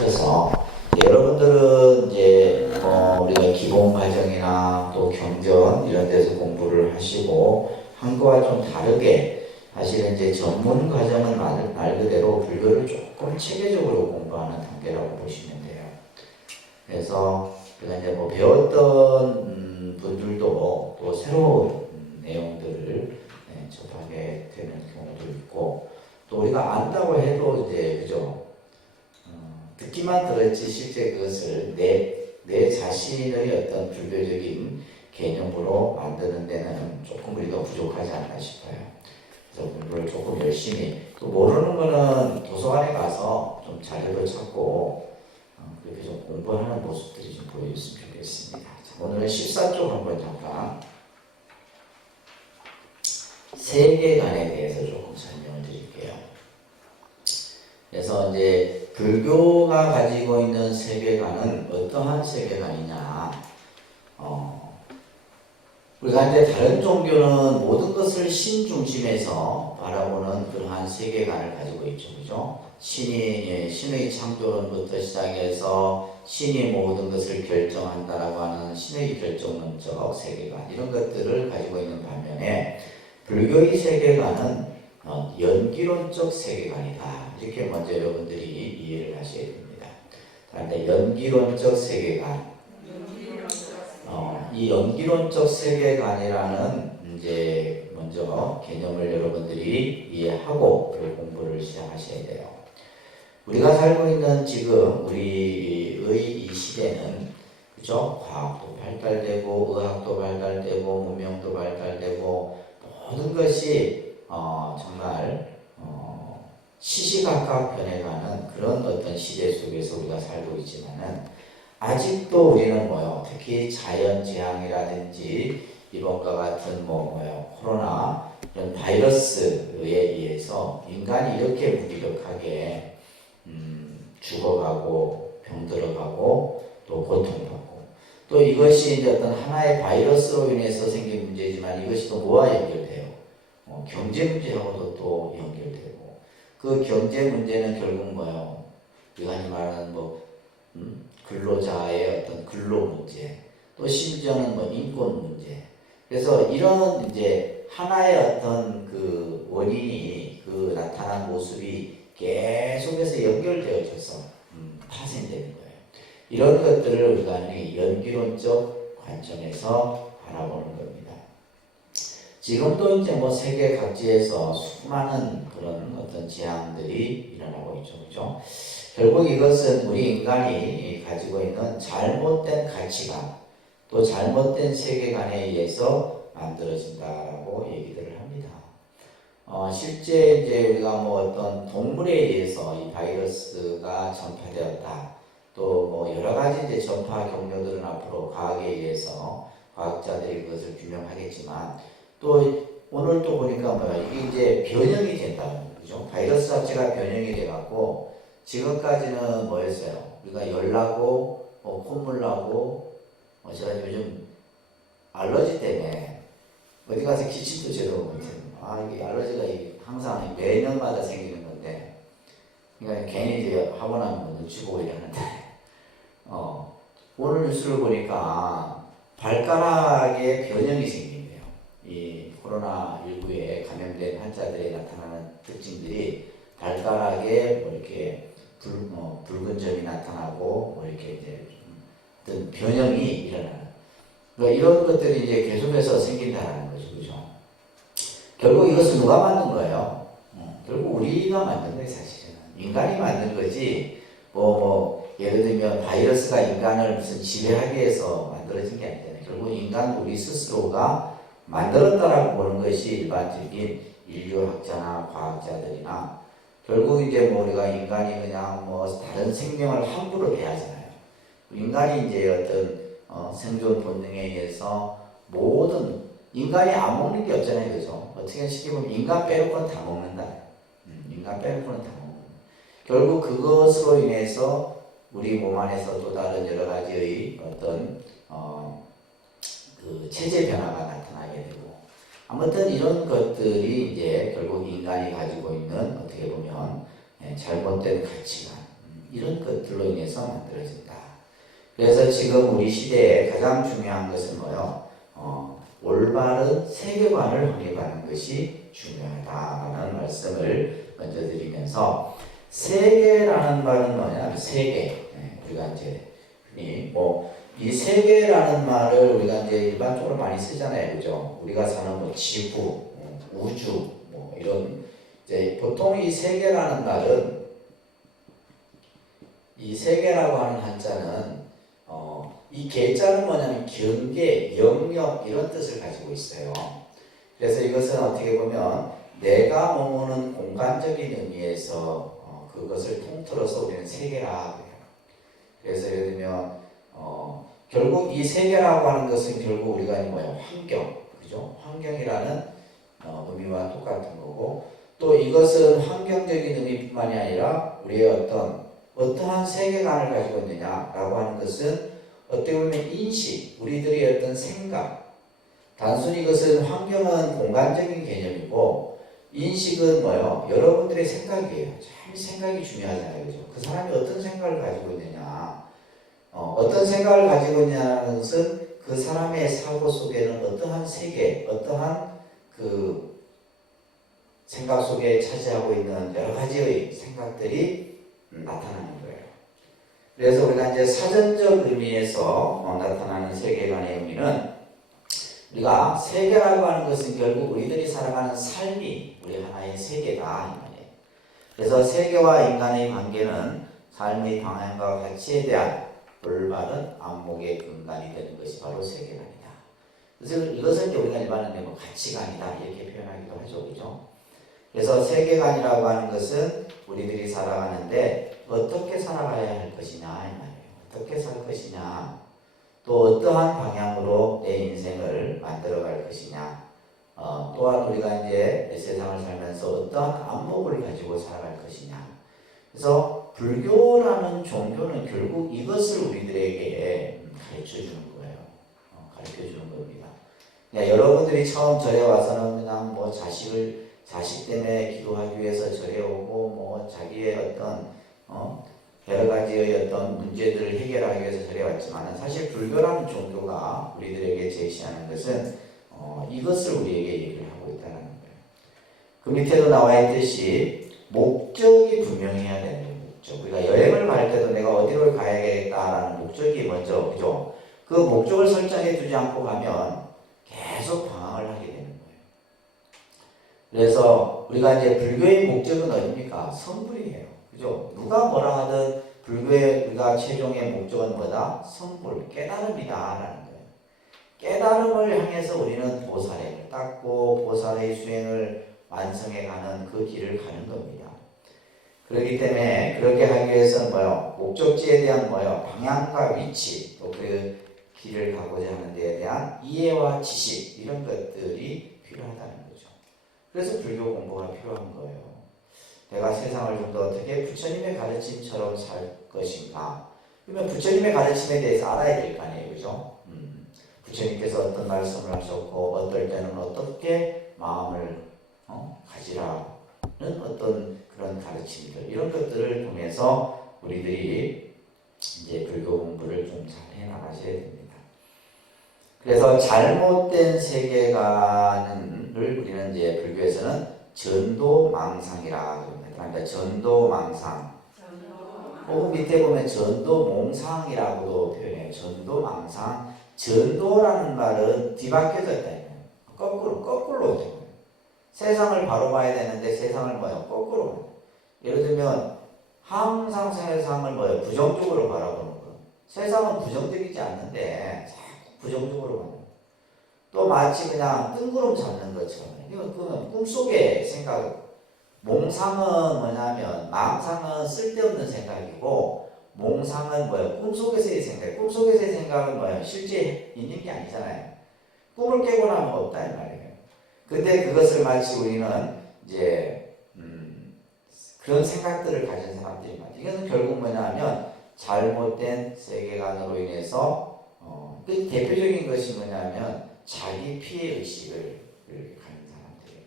하셔서 여러분들은 이제 우리가 기본 과정이나 또 경전 이런 데서 공부를 하시고 한 거와 좀 다르게 사실은 이제 전문 과정은 말 그대로 불교를 조금 체계적으로 공부하는 단계라고 보시면 돼요. 그래서 우리가 이제 배웠던 분들도 또 새로운 내용들을 접하게 되는 경우도 있고, 또 우리가 안다고 해도 이제 그죠? 듣기만 들었지 실제 그것을 내 자신의 어떤 불교적인 개념으로 만드는 데는 조금 우리가 부족하지 않나 싶어요. 그래서 공부를 조금 열심히, 또 모르는 거는 도서관에 가서 좀 자료를 찾고 그렇게 좀 공부하는 모습들이 좀 보여줬으면 좋겠습니다. 자, 오늘은 14쪽 한번 잠깐 세계관에 대해서 조금 설명을 드릴게요. 그래서 이제 불교가 가지고 있는 세계관은 어떠한 세계관이냐? 우리가 이제 다른 종교는 모든 것을 신 중심에서 바라보는 그러한 세계관을 가지고 있죠, 그죠? 신의 창조론부터 시작해서 신이 모든 것을 결정한다라고 하는 신의 결정론적 세계관, 이런 것들을 가지고 있는 반면에 불교의 세계관은 연기론적 세계관이다. 이렇게 먼저 여러분들이 이해를 하셔야 됩니다. 그런데 연기론적 세계관, 이 연기론적 세계관이라는 이제 먼저 개념을 여러분들이 이해하고 그 공부를 시작하셔야 돼요. 우리가 살고 있는 지금 우리의 이 시대는 그죠? 과학도 발달되고 의학도 발달되고 문명도 발달되고 모든 것이 정말 시시각각 변해가는 그런 어떤 시대 속에서 우리가 살고 있지만은 아직도 우리는 특히 자연재앙이라든지 이번과 같은 코로나 이런 바이러스에 의해서 인간이 이렇게 무기력하게 죽어가고 병들어가고 또 고통받고, 또 이것이 이제 어떤 하나의 바이러스로 인해서 생긴 문제지만 이것이 또 뭐와 연결돼요? 경제 문제하고도 또 연결되고, 그 경제 문제는 결국 우리가 흔히 말하는 근로자의 어떤 근로 문제, 또 심지어는 인권 문제. 그래서 이런 이제 하나의 어떤 그 원인이 그 나타난 모습이 계속해서 연결되어져서 파생되는 거예요. 이런 것들을 우리가 연기론적 관점에서 바라보는 겁니다. 지금도 이제 세계 각지에서 수많은 그런 어떤 재앙들이 일어나고 있죠, 그죠? 결국 이것은 우리 인간이 가지고 있는 잘못된 가치관, 또 잘못된 세계관에 의해서 만들어진다라고 얘기들을 합니다. 실제 이제 우리가 어떤 동물에 의해서 이 바이러스가 전파되었다. 또 여러 가지 이제 전파 경로들은 앞으로 과학에 의해서 과학자들이 그것을 규명하겠지만, 또 오늘 또 보니까 이게 이제 변형이 된다. 그죠? 바이러스 자체가 변형이 돼갖고 지금까지는 뭐였어요? 우리가 열나고 콧물 나고 제가 요즘 알러지 때문에 어디 가서 기침도 제대로 못해요. 이게 알러지가 항상 매년마다 생기는 건데, 그러니까 괜히 이제 하고 나면 눈치보고 이러는데 오늘 뉴스를 보니까 발가락에 변형이 생긴대요. 이 코로나19에 감염된 환자들이 나타나는 특징들이 발가락에 이렇게 붉은 점이 나타나고 이렇게 이제 어떤 변형이 일어나는, 그러니까 이런 것들이 이제 계속해서 생긴다는 거죠, 그죠? 결국 이것은 누가 만든 거예요? 결국 우리가 만든 거예요, 사실은. 인간이 만든 거지. 예를 들면 바이러스가 인간을 무슨 지배하기 위해서 만들어진 게 아니잖아요. 결국 인간 우리 스스로가 만들었다라고 보는 것이 일반적인 인류학자나 과학자들이나, 결국 이제 우리가 인간이 그냥 다른 생명을 함부로 대하잖아요. 인간이 이제 어떤 생존 본능에 의해서 모든, 인간이 안 먹는 게 없잖아요, 그죠? 어떻게 쉽게 보면 인간 빼놓고는 다 먹는다. 인간 빼놓고는 다 먹는다. 결국 그것으로 인해서 우리 몸 안에서 또 다른 여러 가지의 어떤 그 체제 변화가 나타나게 되고, 아무튼 이런 것들이 이제 결국 인간이 가지고 있는 어떻게 보면 잘못된 가치관, 이런 것들로 인해서 만들어진다. 그래서 지금 우리 시대에 가장 중요한 것은 뭐요? 올바른 세계관을 확립하는 것이 중요하다라는 말씀을 먼저 드리면서 세계라는 말은 뭐냐? 세계. 우리가 이제 이 세계라는 말을 우리가 이제 일반적으로 많이 쓰잖아요, 그죠? 우리가 사는 뭐 지구, 우주, 뭐 이런 이제 보통 이 세계라는 말은 이 세계라고 하는 한자는 이 계자는 뭐냐면 경계, 영역 이런 뜻을 가지고 있어요. 그래서 이것은 어떻게 보면 내가 머무는 공간적인 의미에서 그것을 통틀어서 우리는 세계라 그래요. 그래서 예를 들면 결국 이 세계라고 하는 것은 결국 우리가 뭐예요? 환경, 그죠? 환경이라는 의미와 똑같은 거고 또 이것은 환경적인 의미뿐만이 아니라 우리의 어떠한 세계관을 가지고 있느냐라고 하는 것은 어떻게 보면 인식, 우리들의 어떤 생각, 단순히 이것은 환경은 공간적인 개념이고 인식은 뭐요? 여러분들의 생각이에요. 참 생각이 중요하잖아요, 그죠? 그 사람이 어떤 생각을 가지고 있느냐, 어떤 생각을 가지고 있냐는 것은 그 사람의 사고 속에는 어떠한 세계, 어떠한 그 생각 속에 차지하고 있는 여러 가지의 생각들이 나타나는 거예요. 그래서 우리가 이제 사전적 의미에서 나타나는 세계관의 의미는 우리가 세계라고 하는 것은 결국 우리들이 살아가는 삶이 우리 하나의 세계다 이 말이에요. 그래서 세계와 인간의 관계는 삶의 방향과 가치에 대한 올바른 안목의 근간이 되는 것이 바로 세계관이다. 그래서 이것을 이제 우리가 일반적으로 뭐 가치관이다 이렇게 표현하기도 하죠, 그죠? 그래서 세계관이라고 하는 것은 우리들이 살아가는데 어떻게 살아가야 할 것이냐 이 말이에요. 어떻게 살 것이냐, 또 어떠한 방향으로 내 인생을 만들어갈 것이냐, 또한 우리가 이제 세상을 살면서 어떠한 안목을 가지고 살아갈 것이냐. 그래서 불교라는 종교는 결국 이것을 우리들에게 가르쳐주는 거예요. 가르쳐주는 겁니다. 그러니까 여러분들이 처음 절에 와서는 그냥 뭐 자식 때문에 기도하기 위해서 절에 오고 뭐 자기의 여러 가지의 문제들을 해결하기 위해서 절에 왔지만 사실 불교라는 종교가 우리들에게 제시하는 것은 이것을 우리에게 얘기를 하고 있다는 거예요. 그 밑에도 나와 있듯이 목적이 분명해야 되는 거예요. 목적. 우리가 여행을 갈 때도 내가 어디로 가야겠다라는 목적이 먼저, 그죠? 그 목적을 설정해 두지 않고 가면 계속 방황을 하게 되는 거예요. 그래서 우리가 이제 불교의 목적은 어딥니까? 성불이에요. 그죠? 누가 뭐라 하든 불교의 우리가 최종의 목적은 뭐다? 성불, 깨달음이다라는 거예요. 깨달음을 향해서 우리는 보살행을 닦고 보살의 수행을 완성해가는 그 길을 가는 겁니다. 그렇기 때문에 그렇게 하기 위해서는 뭐요? 목적지에 대한 뭐요? 방향과 위치, 또 그 길을 가고자 하는 데에 대한 이해와 지식 이런 것들이 필요하다는 거죠. 그래서 불교 공부가 필요한 거예요. 내가 세상을 좀 더 어떻게 부처님의 가르침처럼 살 것인가? 그러면 부처님의 가르침에 대해서 알아야 될 거 아니에요, 그죠? 부처님께서 어떤 말씀을 하셨고 어떨 때는 어떻게 마음을 가지라는 어떤 그런 가르침들 이런 것들을 통해서 우리들이 이제 불교 공부를 좀 잘 해나가셔야 됩니다. 그래서 잘못된 세계관을 우리는 이제 불교에서는 전도망상이라 합니다. 그러니까 전도망상. 혹은 밑에 보면 전도몽상이라고도 표현해요. 전도망상. 전도라는 말은 뒤바뀌어져 있다. 거꾸로 돼요. 세상을 바로 봐야 되는데 세상을 거꾸로 봐요. 예를 들면 항상 세상을 부정적으로 바라보는 거. 세상은 부정적이지 않는데 자꾸 부정적으로 봐요. 또 마치 그냥 뜬구름 잡는 것처럼. 이건 꿈속의 생각. 몽상은 뭐냐면 망상은 쓸데없는 생각이고 몽상은 꿈속에서의 생각. 꿈속에서의 생각은 실제 있는 게 아니잖아요. 꿈을 깨고 나면 없다 이 말이에요. 근데 그것을 마치 우리는 이제 그런 생각들을 가진 사람들이 많아요. 이것은 결국 뭐냐면 잘못된 세계관으로 인해서 그 대표적인 것이 뭐냐면 자기 피해 의식을 가진 사람들이에요.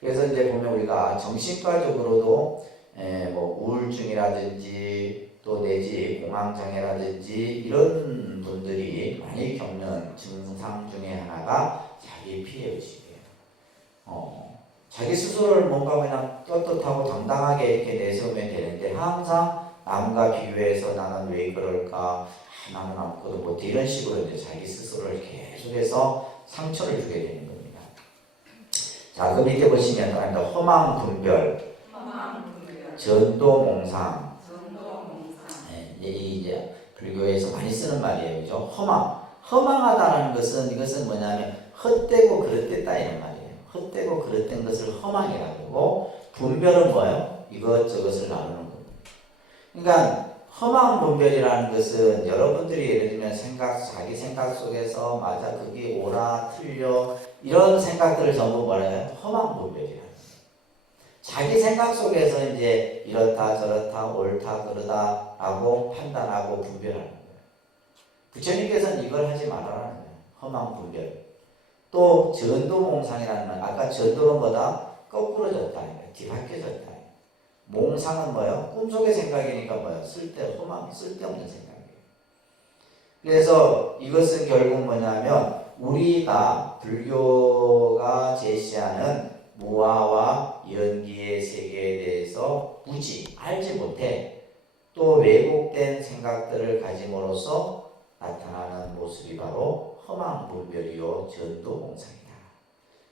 그래서 이제 보면 우리가 정신과적으로도 우울증이라든지 또 내지 공황장애라든지 이런 분들이 많이 겪는 증상 중에 하나가 자기 피해의식이에요. 자기 스스로를 뭔가 그냥 떳떳하고 당당하게 이렇게 내세우면 되는데 항상 남과 비교해서 나는 왜 그럴까? 나는 아무것도 못해. 이런 식으로 이제 자기 스스로를 계속해서 상처를 주게 되는 겁니다. 자, 그 밑에 보시면 허망 분별, 전도몽상. 네, 이제 불교에서 많이 쓰는 말이에요. 그죠? 허망하다는 것은 이것은 뭐냐면 헛되고 그릇됐다 이런 말이에요. 헛되고 그릇된 것을 허망이라고 하고 분별은 뭐예요? 이것저것을 나누는 겁니다. 그러니까 허망 분별이라는 것은 여러분들이 예를 들면 자기 생각 속에서 맞아 그게 옳아 틀려 이런 생각들을 전부 뭐라 해요? 허망 분별이라는 거예요. 자기 생각 속에서 이제 이렇다 저렇다 옳다 그러다라고 판단하고 분별하는 거예요. 부처님께서는 이걸 하지 말아라는 거예요. 허망 분별. 또 전도몽상이라는 말. 아까 전도는 뭐다? 거꾸러졌다. 뒤바뀌어졌다. 몽상은 뭐예요? 꿈속의 생각이니까 뭐예요? 쓸데없는 생각이에요. 그래서 이것은 결국 뭐냐면 우리가 불교가 제시하는 무아와 연기의 세계에 대해서 무지, 알지 못해 또 왜곡된 생각들을 가짐으로써 나타나는 모습이 바로 허망분별이요 전도몽상이다.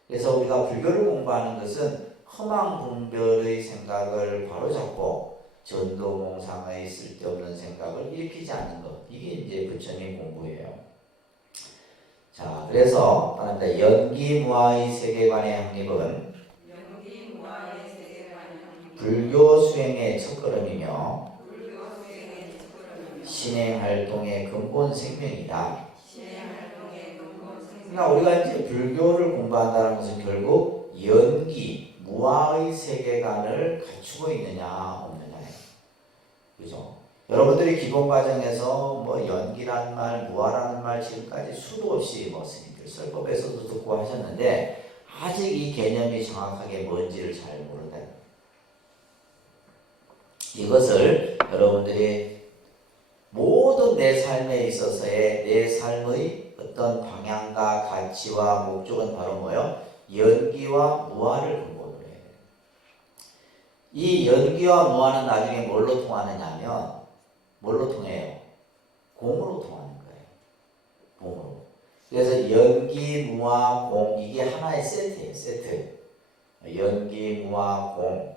그래서 우리가 불교를 공부하는 것은 허망분별의 생각을 바로잡고 전도몽상의 쓸데없는 생각을 일으키지 않는 것. 이게 이제 부처님 공부예요. 자, 그래서 연기무아의 세계관의 확립은 불교 수행의 첫걸음이며 신행활동의 근본 생명이다. 그러니까 우리가 이제 불교를 공부한다는 것은 결국 연기, 무아의 세계관을 갖추고 있느냐 없느냐예요. 그죠? 여러분들이 기본 과정에서 뭐 연기라는 말, 무아라는 말 지금까지 수도 없이 뭐 스님들 설법에서도 듣고 하셨는데 아직 이 개념이 정확하게 뭔지를 잘 모른다. 이것을 여러분들이 모든 내 삶에 있어서의 내 삶의 어떤 방향과 가치와 목적은 바로 뭐예요? 연기와 무아를 근본으로 해야 돼요. 이 연기와 무아는 나중에 뭘로 통하느냐면 뭘로 통해요? 공으로 통하는 거예요. 공으로. 그래서 연기, 무아, 공 이게 하나의 세트예요. 세트. 연기, 무아, 공.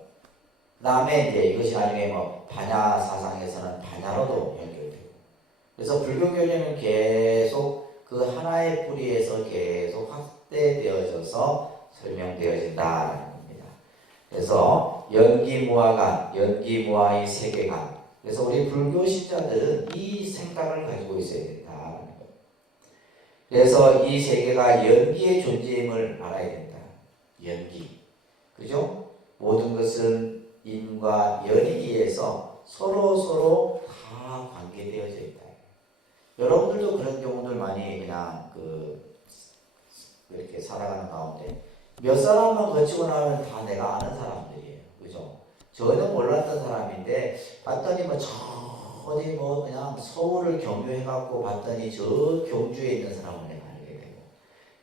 그 다음에 이제 이것이 나중에 뭐 반야 사상에서는 반야로도 연결되고. 그래서 불교 개념은 계속 그 하나의 뿌리에서 계속 확대되어져서 설명되어진다는 겁니다. 그래서 연기무아가 연기무아의 세계관. 그래서 우리 불교 신자들은 이 생각을 가지고 있어야 된다는 거예요. 그래서 이 세계가 연기의 존재임을 알아야 된다. 연기. 그죠? 모든 것은 인과 연에 의해서 서로 다 관계되어져 있다. 여러분들도 그런 경우들 많이 그냥 이렇게 살아가는 가운데 몇 사람만 거치고 나면 다 내가 아는 사람들이에요. 그죠? 전혀 몰랐던 사람인데 봤더니 뭐 어디 뭐 그냥 서울을 경유해갖고 봤더니 저 경주에 있는 사람을 내가 알게 되고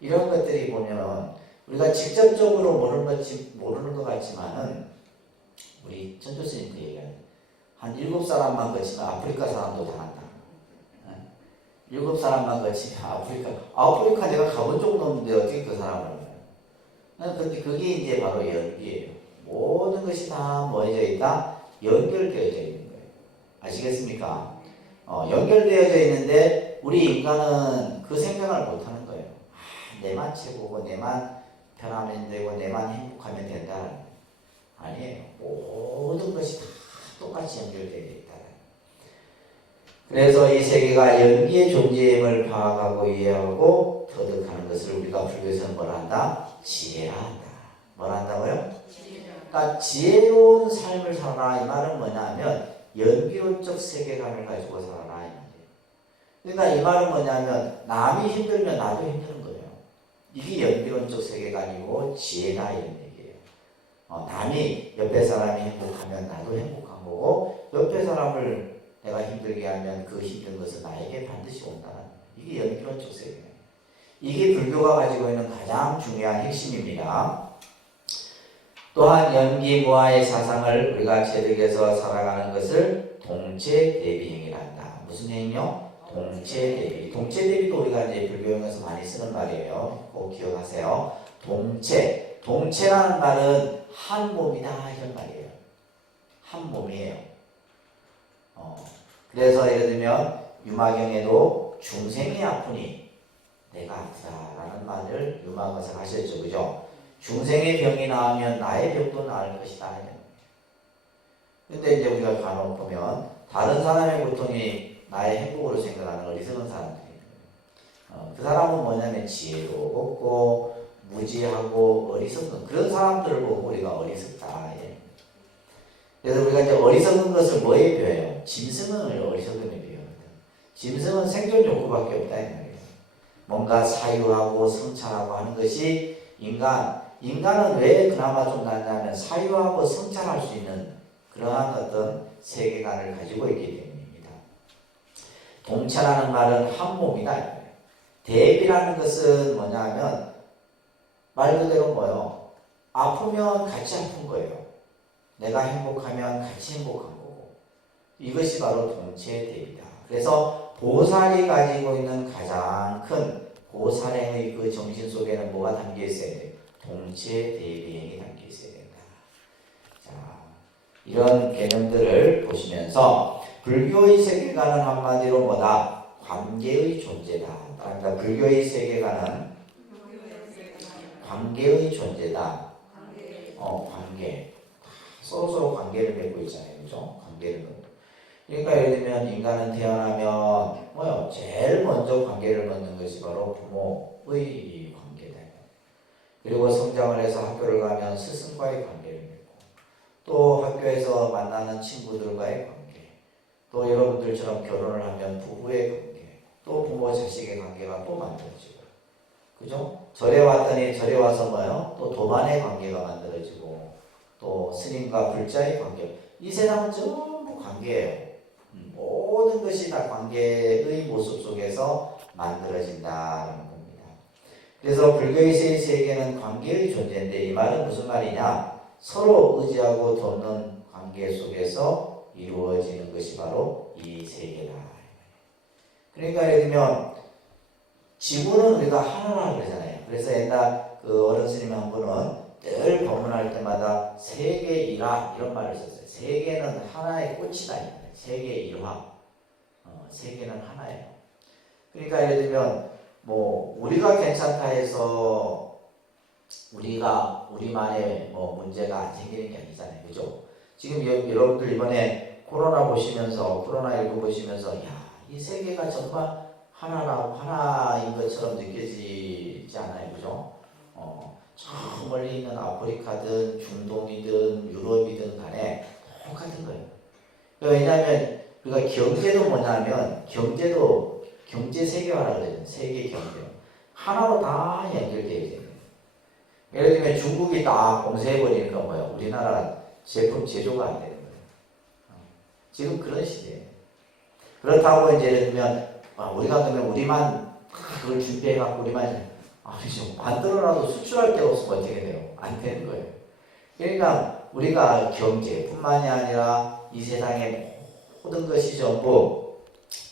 이런 것들이 보면 우리가 직접적으로 모르는 것 같지만은 우리 천조스님 그 얘기하는 한 7사람만 거치면 아프리카 사람도 다 안다. 7사람만 거치면 아프리카 내가 가본 적도 없는데 어떻게 그 사람을 알아요? 근데 그게 이제 바로 연기예요. 모든 것이 다 모여져 있다? 연결되어져 있는 거예요. 아시겠습니까? 연결되어져 있는데 우리 인간은 그 생각을 못하는 거예요. 내만 최고고 내만 편하면 되고 내만 행복하면 된다. 아니에요. 모든 것이 다 똑같이 연결되어 있다. 그래서 이 세계가 연기의 존재임을 파악하고 이해하고 터득하는 것을 우리가 불교에서는 뭐라 한다? 지혜라 한다. 뭐라 한다고요? 그러니까 지혜로운 삶을 살아라 이 말은 뭐냐면 연기론적 세계관을 가지고 살아라 이 말이에요. 그러니까 이 말은 뭐냐면 남이 힘들면 나도 힘든 거예요. 이게 연기론적 세계관이고 지혜다 이런 얘기예요. 남이 옆에 사람이 행복하면 나도 행복한 거고 옆에 사람을 내가 힘들게 하면 그 힘든 것은 나에게 반드시 온다는 거예요. 이게 연기론적 세계예요. 이게 불교가 가지고 있는 가장 중요한 핵심입니다. 또한 연기무아의 사상을 우리가 체득해서 살아가는 것을 동체대비행위라 한다. 무슨 행위요? 동체대비. 동체대비도 우리가 이제 불교용에서 많이 쓰는 말이에요. 꼭 기억하세요. 동체. 동체라는 말은 한 몸이다 이런 말이에요. 한 몸이에요. 그래서 예를 들면 유마경에도 중생이 아프니 내가 아프다라는 말을 유마가서 하셨죠. 그죠? 중생의 병이 나으면 나의 병도 나을 것이다. 근데 이제 우리가 간혹 보면 다른 사람의 고통이 나의 행복으로 생각하는 어리석은 사람들이 있는 그 사람은 뭐냐면 지혜도 없고 무지하고 어리석은 그런 사람들을 보고 우리가 어리석다. 그래서 우리가 이제 어리석은 것을 뭐에 비해요? 짐승을 어리석음에 비하거든. 짐승은 생존 욕구밖에 없다 이 말이에요. 뭔가 사유하고 성찰하고 하는 것이 인간은 왜 그나마 좀 낫냐면 사유하고 성찰할 수 있는 그러한 어떤 세계관을 가지고 있기 때문입니다. 동체라는 말은 한 몸이다. 대비라는 것은 뭐냐면 말 그대로 뭐요? 아프면 같이 아픈 거예요. 내가 행복하면 같이 행복한 거고 이것이 바로 동체대비다. 그래서 보살이 가지고 있는 가장 큰 보살행의 그 정신 속에는 뭐가 담겨 있어야 돼요? 동체대비행이 담겨 있어야 된다. 자, 이런 개념들을 보시면서 불교의 세계관은 한마디로 뭐다? 관계의 존재다. 그러니까 불교의 세계관은 관계의 존재다. 관계. 서로 관계를 맺고 있잖아요. 그죠? 관계를 맺고. 그러니까 예를 들면 인간은 태어나면 뭐요? 제일 먼저 관계를 맺는 것이 바로 부모의 관계다. 그리고 성장을 해서 학교를 가면 스승과의 관계를 맺고 또 학교에서 만나는 친구들과의 관계 또 여러분들처럼 결혼을 하면 부부의 관계 또 부모 자식의 관계가 또 만들어지고 그죠? 절에 왔더니 절에 와서 뭐요? 또 도반의 관계가 만들어지고 또 스님과 불자의 관계 이 세상은 전부 관계예요. 모든 것이 다 관계의 모습 속에서 만들어진다는 겁니다. 그래서 불교의 세계는 관계의 존재인데 이 말은 무슨 말이냐? 서로 의지하고 돕는 관계 속에서 이루어지는 것이 바로 이 세계다. 그러니까 예를 들면 지구는 우리가 하나라고 그러잖아요. 그래서 옛날 그 어른 스님 한 분은 늘 법문할 때마다 세계 일화 이런 말을 썼어요. 세계는 하나의 꽃이다. 세계 일화. 세계는 하나예요. 그러니까 예를 들면 뭐 우리가 괜찮다 해서 우리만의 뭐 문제가 안 생기는 게 아니잖아요. 그죠? 지금 여러분들 이번에 코로나19 보시면서 이 세계가 정말 하나인 것처럼 느껴지지 않아요. 그죠? 저 멀리 있는 아프리카든 중동이든 유럽이든 간에 똑같은 거예요. 왜냐하면 우리가 경제도 뭐냐면 경제 세계화라고 그래요. 세계 경제. 하나로 다 연결되어 있어요. 예를 들면 중국이 다 봉쇄해버리니까 뭐야? 우리나라 제품 제조가 안 되는 거예요. 지금 그런 시대예요. 그렇다고 이제 예를 들면 우리가 그러면 우리만 그걸 준비해갖고 우리만 아니죠. 만들어놔도 수출할 데가 없으면 어떻게 돼요? 안 되는 거예요. 그러니까 우리가 경제뿐만이 아니라 이 세상의 모든 것이 전부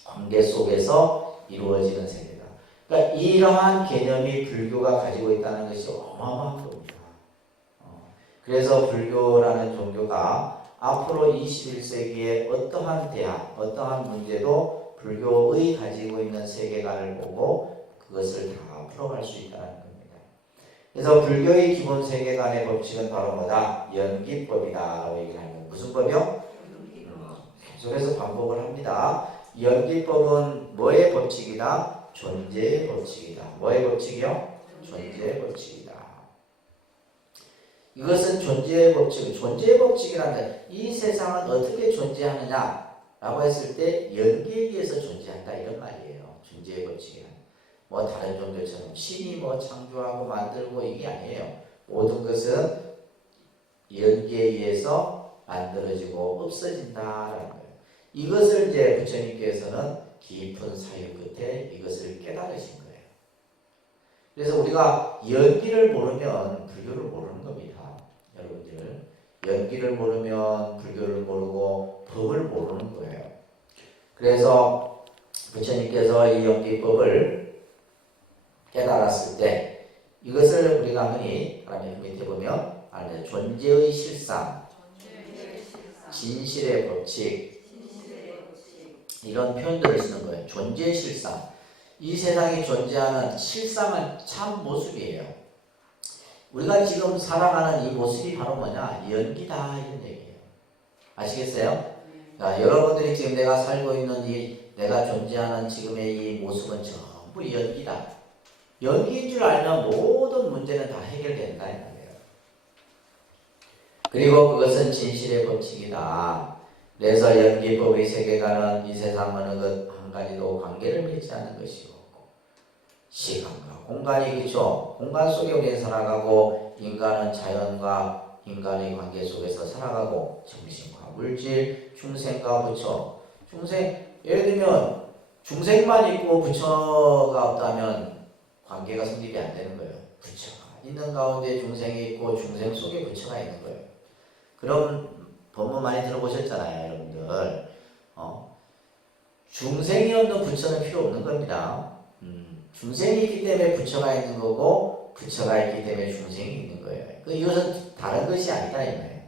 관계 속에서 이루어지는 세계다. 그러니까 이러한 개념이 불교가 가지고 있다는 것이 어마어마한 겁니다. 그래서 불교라는 종교가 앞으로 21세기에 어떠한 대학, 어떠한 문제도 불교의 가지고 있는 세계관을 보고 그것을 다 풀어갈 수 있다는 겁니다. 그래서 불교의 기본 세계관의 법칙은 바로 뭐다? 연기법이다. 얘기를 하는 거예요. 무슨 법이요? 계속해서 반복을 합니다. 연기법은 뭐의 법칙이다? 존재의 법칙이다. 뭐의 법칙이요? 존재의 법칙이다. 이것은 존재의 법칙, 존재의 법칙이라는 이 세상은 어떻게 존재하느냐 라고 했을 때 연기에 의해서 존재한다 이런 말이에요. 존재의 법칙이란. 뭐 다른 종교처럼 신이 뭐 창조하고 만들고 이게 아니에요. 모든 것은 연기에 의해서 만들어지고 없어진다라는 거예요. 이것을 이제 부처님께서는 깊은 사유 끝에 이것을 깨달으신 거예요. 그래서 우리가 연기를 모르면 불교를 모르는 겁니다. 여러분들, 연기를 모르면 불교를 모르고 법을 모르는 거예요. 그래서 부처님께서 이 연기법을 깨달았을 때 이것을 우리가 흔히 밑에 보면 존재의 실상, 진실의 법칙, 이런 표현들을 쓰는 거예요. 존재의 실상. 이 세상에 존재하는 실상은 참 모습이에요. 우리가 지금 살아가는 이 모습이 바로 뭐냐? 연기다, 이런 얘기예요. 아시겠어요? 자, 여러분들이 지금 내가 살고 있는 내가 존재하는 지금의 이 모습은 전부 연기다. 연기인 줄 알면 모든 문제는 다 해결된다, 이 말이에요. 그리고 그것은 진실의 법칙이다. 그래서 연기법의 세계관은 이 세상 어느 것 한 가지도 관계를 맺지 않는 것이 없고, 시간과 공간이 그쵸? 공간 속에 우리는 살아가고, 인간은 자연과 인간의 관계 속에서 살아가고, 정신과 물질, 중생과 부처. 예를 들면 중생만 있고 부처가 없다면 관계가 성립이 안 되는 거예요. 부처가 있는 가운데 중생이 있고 중생 속에 부처가 있는 거예요. 그럼 법문 많이 들어보셨잖아요, 여러분들. 중생이 없는 부처는 필요 없는 겁니다. 중생이 있기 때문에 부처가 있는 거고, 부처가 있기 때문에 중생이 있는 거예요. 이것은 다른 것이 아니다, 이 말이에요.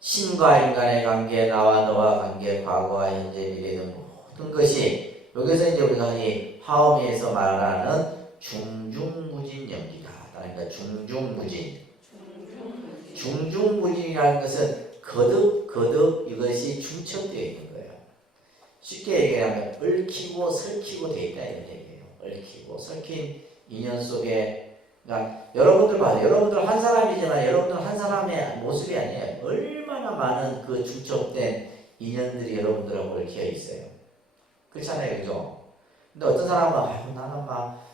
신과 인간의 관계, 나와 너와 관계, 과거와 현재, 미래 등 모든 것이 여기서 이제 우리가 이 화엄에서 말하는 중중무진 연기다. 그러니까 중중무진. 중중무진이라는 것은 거듭 이것이 중첩되어 있는 거예요. 쉽게 얘기하면 얽히고 설키고 되어 있다, 이런 얘기예요. 얽히고 설킨 인연 속에, 그러니까 여러분들 봐요. 여러분들 한 사람이지만 여러분들 한 사람의 모습이 아니에요. 얼마나 많은 그 중첩된 인연들이 여러분들하고 얽혀 있어요. 그렇잖아요, 그죠? 근데 어떤 사람은 나는 막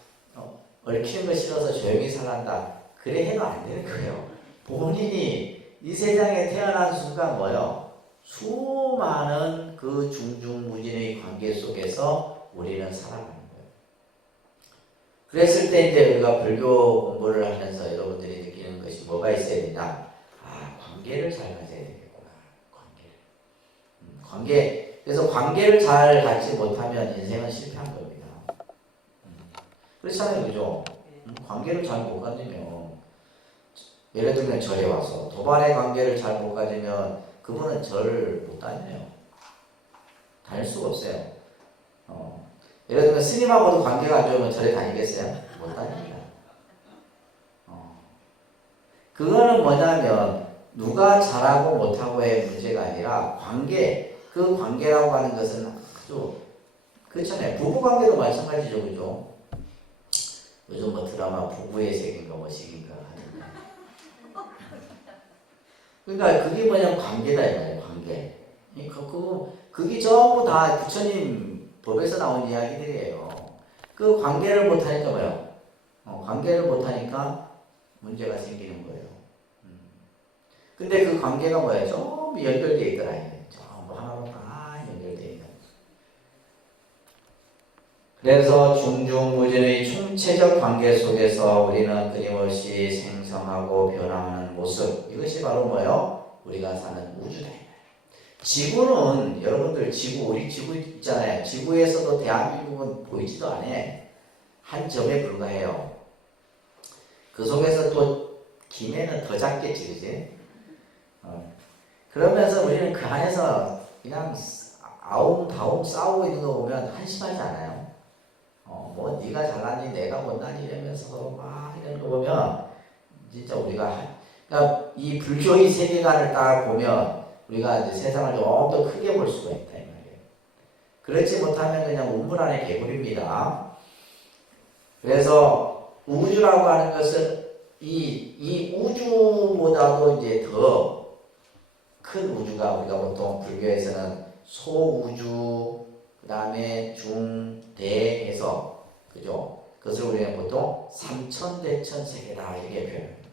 얽히는 거 싫어서 조용히 살란다. 그래 해도 안 되는 거예요. 본인이 이 세상에 태어난 순간 뭐요? 수많은 그 중중무진의 관계 속에서 우리는 살아가는 거예요. 그랬을 때 이제 우리가 불교 공부를 하면서 여러분들이 느끼는 것이 뭐가 있어야 되냐? 관계를 잘 가져야 되겠구나. 관계. 그래서 관계를 잘 갖지 못하면 인생은 실패한 겁니다. 그렇잖아요, 그죠? 관계를 잘 못 가지면, 예를 들면 절에 와서 도반의 관계를 잘 못 가지면 그분은 절을 못 다녀요. 다닐 수가 없어요. 예를 들면 스님하고도 관계가 안 좋으면 절에 다니겠어요? 못 다닙니다. 그거는 뭐냐면 누가 잘하고 못하고의 문제가 아니라 관계, 그 관계라고 하는 것은 아주 그렇잖아요. 부부관계도 마찬가지죠, 그죠? 요즘 뭐 드라마 부부의 색인가 뭐색인가 하는데, 그러니까 그게 뭐냐면 관계다, 이거예요. 관계. 그게 전부 다 부처님 법에서 나온 이야기들이에요. 그 관계를 못하니까 뭐예요? 관계를 못하니까 문제가 생기는 거예요. 근데 그 관계가 뭐예요? 전부 연결되어 있더라. 전부 하나로 다 연결되어 있는. 그래서 중중무진의 총체적 관계 속에서 우리는 끊임없이 생성하고 변화하는 모습. 이것이 바로 뭐예요? 우리가 사는 우주다. 지구는 여러분들 우리 지구 있잖아요. 지구에서도 대한민국은 보이지도 않아요. 한 점에 불과해요. 그 속에서 또 김해는 더 작겠지, 그지? 그러면서 우리는 그 안에서 그냥 아웅다웅 싸우고 있는 거 보면 한심하지 않아요? 뭐 네가 잘났니 내가 못났니 이러면서 막 이런 거 보면 진짜 그러니까 이 불교의 세계관을 딱 보면 우리가 이제 세상을 좀 더 크게 볼 수가 있다, 이 말이에요. 그렇지 못하면 그냥 우물 안의 개구리입니다. 그래서 우주라고 하는 것은 이 우주보다도 이제 더 큰 우주가 우리가 보통 불교에서는 소우주, 그 다음에 중, 대 해서, 그죠? 그것을 우리는 보통 삼천대천세계다 이렇게 표현합니다.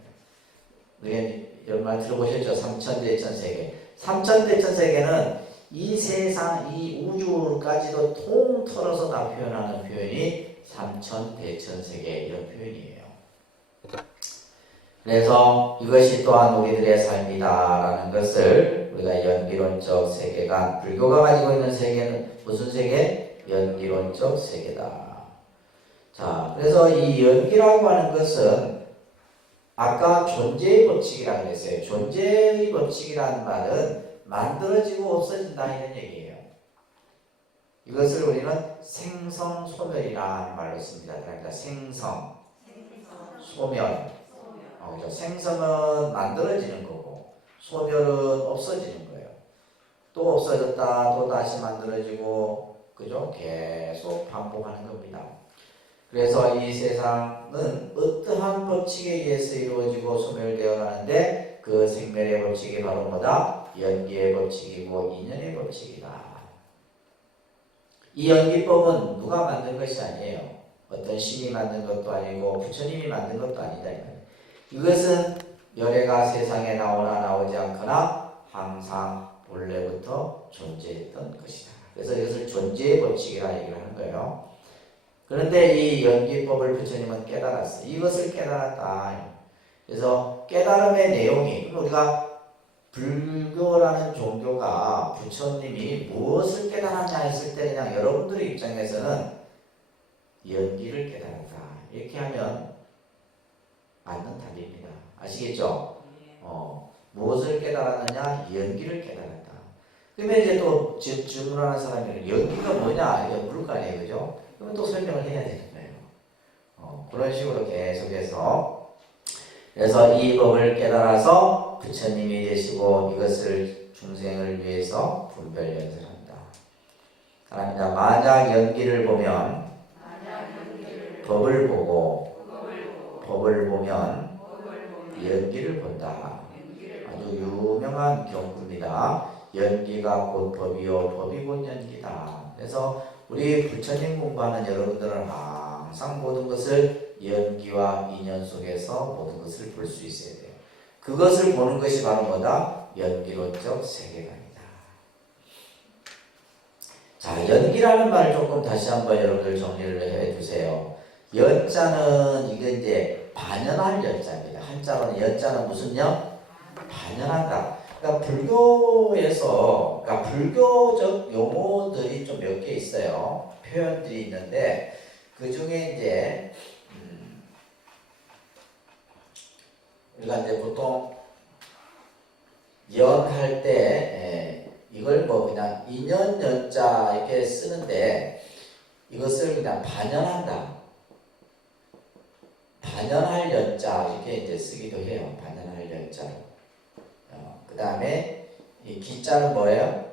우리가 이런 말 들어보셨죠? 삼천대천세계. 삼천대천세계는 이 세상, 이 우주까지도 통틀어서 다 표현하는 표현이 삼천대천세계 이런 표현이에요. 그래서 이것이 또한 우리들의 삶이다라는 것을 우리가 연기론적 세계관, 불교가 가지고 있는 세계는 무슨 세계? 연기론적 세계다. 자, 그래서 이 연기라고 하는 것은 아까 존재의 법칙이라고 했어요. 존재의 법칙이라는 말은 만들어지고 없어진다 이런 얘기예요. 이것을 우리는 생성소멸이라는 말로 씁니다. 그러니까 생성, 소멸. 그렇죠? 생성은 만들어지는 거고 소멸은 없어지는 거예요. 또 없어졌다 또 다시 만들어지고 그죠? 계속 반복하는 겁니다. 그래서 이 세상은 어떠한 법칙에 의해서 이루어지고 소멸되어 가는데 그 생멸의 법칙이 바로 뭐다? 연기의 법칙이고 인연의 법칙이다. 이 연기법은 누가 만든 것이 아니에요. 어떤 신이 만든 것도 아니고 부처님이 만든 것도 아니다. 이것은 열애가 세상에 나오나 나오지 않거나 항상 원래부터 존재했던 것이다. 그래서 이것을 존재의 법칙이라 얘기를 하는 거예요. 그런데 이 연기법을 부처님은 깨달았어요. 이것을 깨달았다. 그래서 깨달음의 내용이 우리가 불교라는 종교가 부처님이 무엇을 깨달았냐 했을 때 그냥 여러분들의 입장에서는 연기를 깨달았다. 이렇게 하면 맞는 답입니다. 아시겠죠? 무엇을 깨달았느냐? 연기를 깨달았다. 그러면 이제 또 질문하는 사람이 연기가 뭐냐? 이게 물을 거 아니에요. 그죠? 그러면 또 설명을 해야 되는 거예요. 그런 식으로 계속해서 그래서 이 법을 깨달아서 부처님이 되시고 이것을 중생을 위해서 분별연설한다. 사람이다. 만약 연기를 보면 법을 보고 법을 보면 연기를 본다. 아주 유명한 경구입니다. 연기가 곧 법이요 법이 곧 연기다. 그래서 우리 부처님 공부하는 여러분들은 항상 모든 것을 연기와 인연 속에서 모든 것을 볼 수 있어야 돼요. 그것을 보는 것이 바로 뭐다? 연기론적 세계관이다. 자, 연기라는 말을 조금 다시 한번 여러분들 정리를 해두세요. 연자는 이게 이제 반연할 연자입니다. 한자로는 연자는 무슨 연? 반연한다. 그러니까 불교에서 그러니까 불교적 용어들이 좀 몇 개 있어요. 표현들이 있는데 그 중에 이제 우리가 이제 보통 연할 때 이걸 뭐 그냥 인연 연자 이렇게 쓰는데 이것을 그냥 반연한다. 반연할 연자 이렇게 이제 쓰기도 해요. 반연할 연자로. 그 다음에 이 기자는 뭐예요?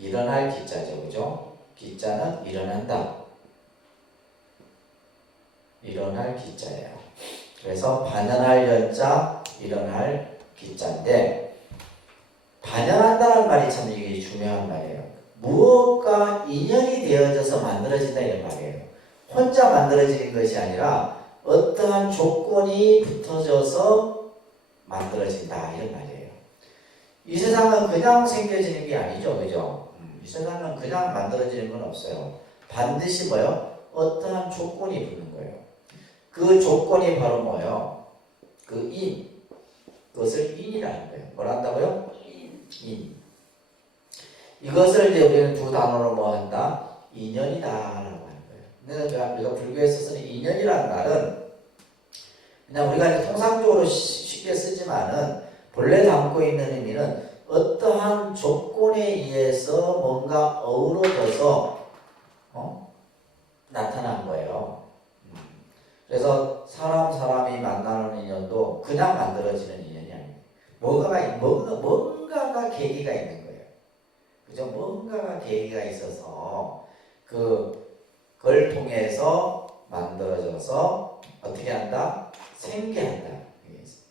일어날 기자죠, 그죠? 기자는 일어난다. 일어날 기자예요. 그래서 반연할 연자, 일어날 기자인데 반연한다는 말이 참 이게 중요한 말이에요. 무엇과 인연이 되어져서 만들어진다 이런 말이에요. 혼자 만들어지는 것이 아니라 어떠한 조건이 붙어져서 만들어진다 이런 말이에요. 이 세상은 그냥 생겨지는 게 아니죠, 그죠? 이 세상은 그냥 만들어지는 건 없어요. 반드시 뭐요? 어떠한 조건이 붙는 거예요. 그 조건이 바로 뭐예요? 그 인. 그것을 인이라는 거예요. 뭘 한다고요? 인. 이것을 이제 우리는 두 단어로 뭐 한다? 인연이다라고 하는 거예요. 근데 우리가 불교에서 쓰는 인연이라는 말은 그냥 우리가 이제 통상적으로 쉽게 쓰지만은 본래 담고 있는 의미는 어떠한 조건에 의해서 뭔가 어우러져서 나타난 거예요. 그래서 사람이 만나는 인연도 그냥 만들어지는 인연이 아닙니다. 뭔가가 계기가 있는 거예요. 그죠? 뭔가가 계기가 있어서 그걸 통해서 만들어져서 어떻게 한다? 생기한다.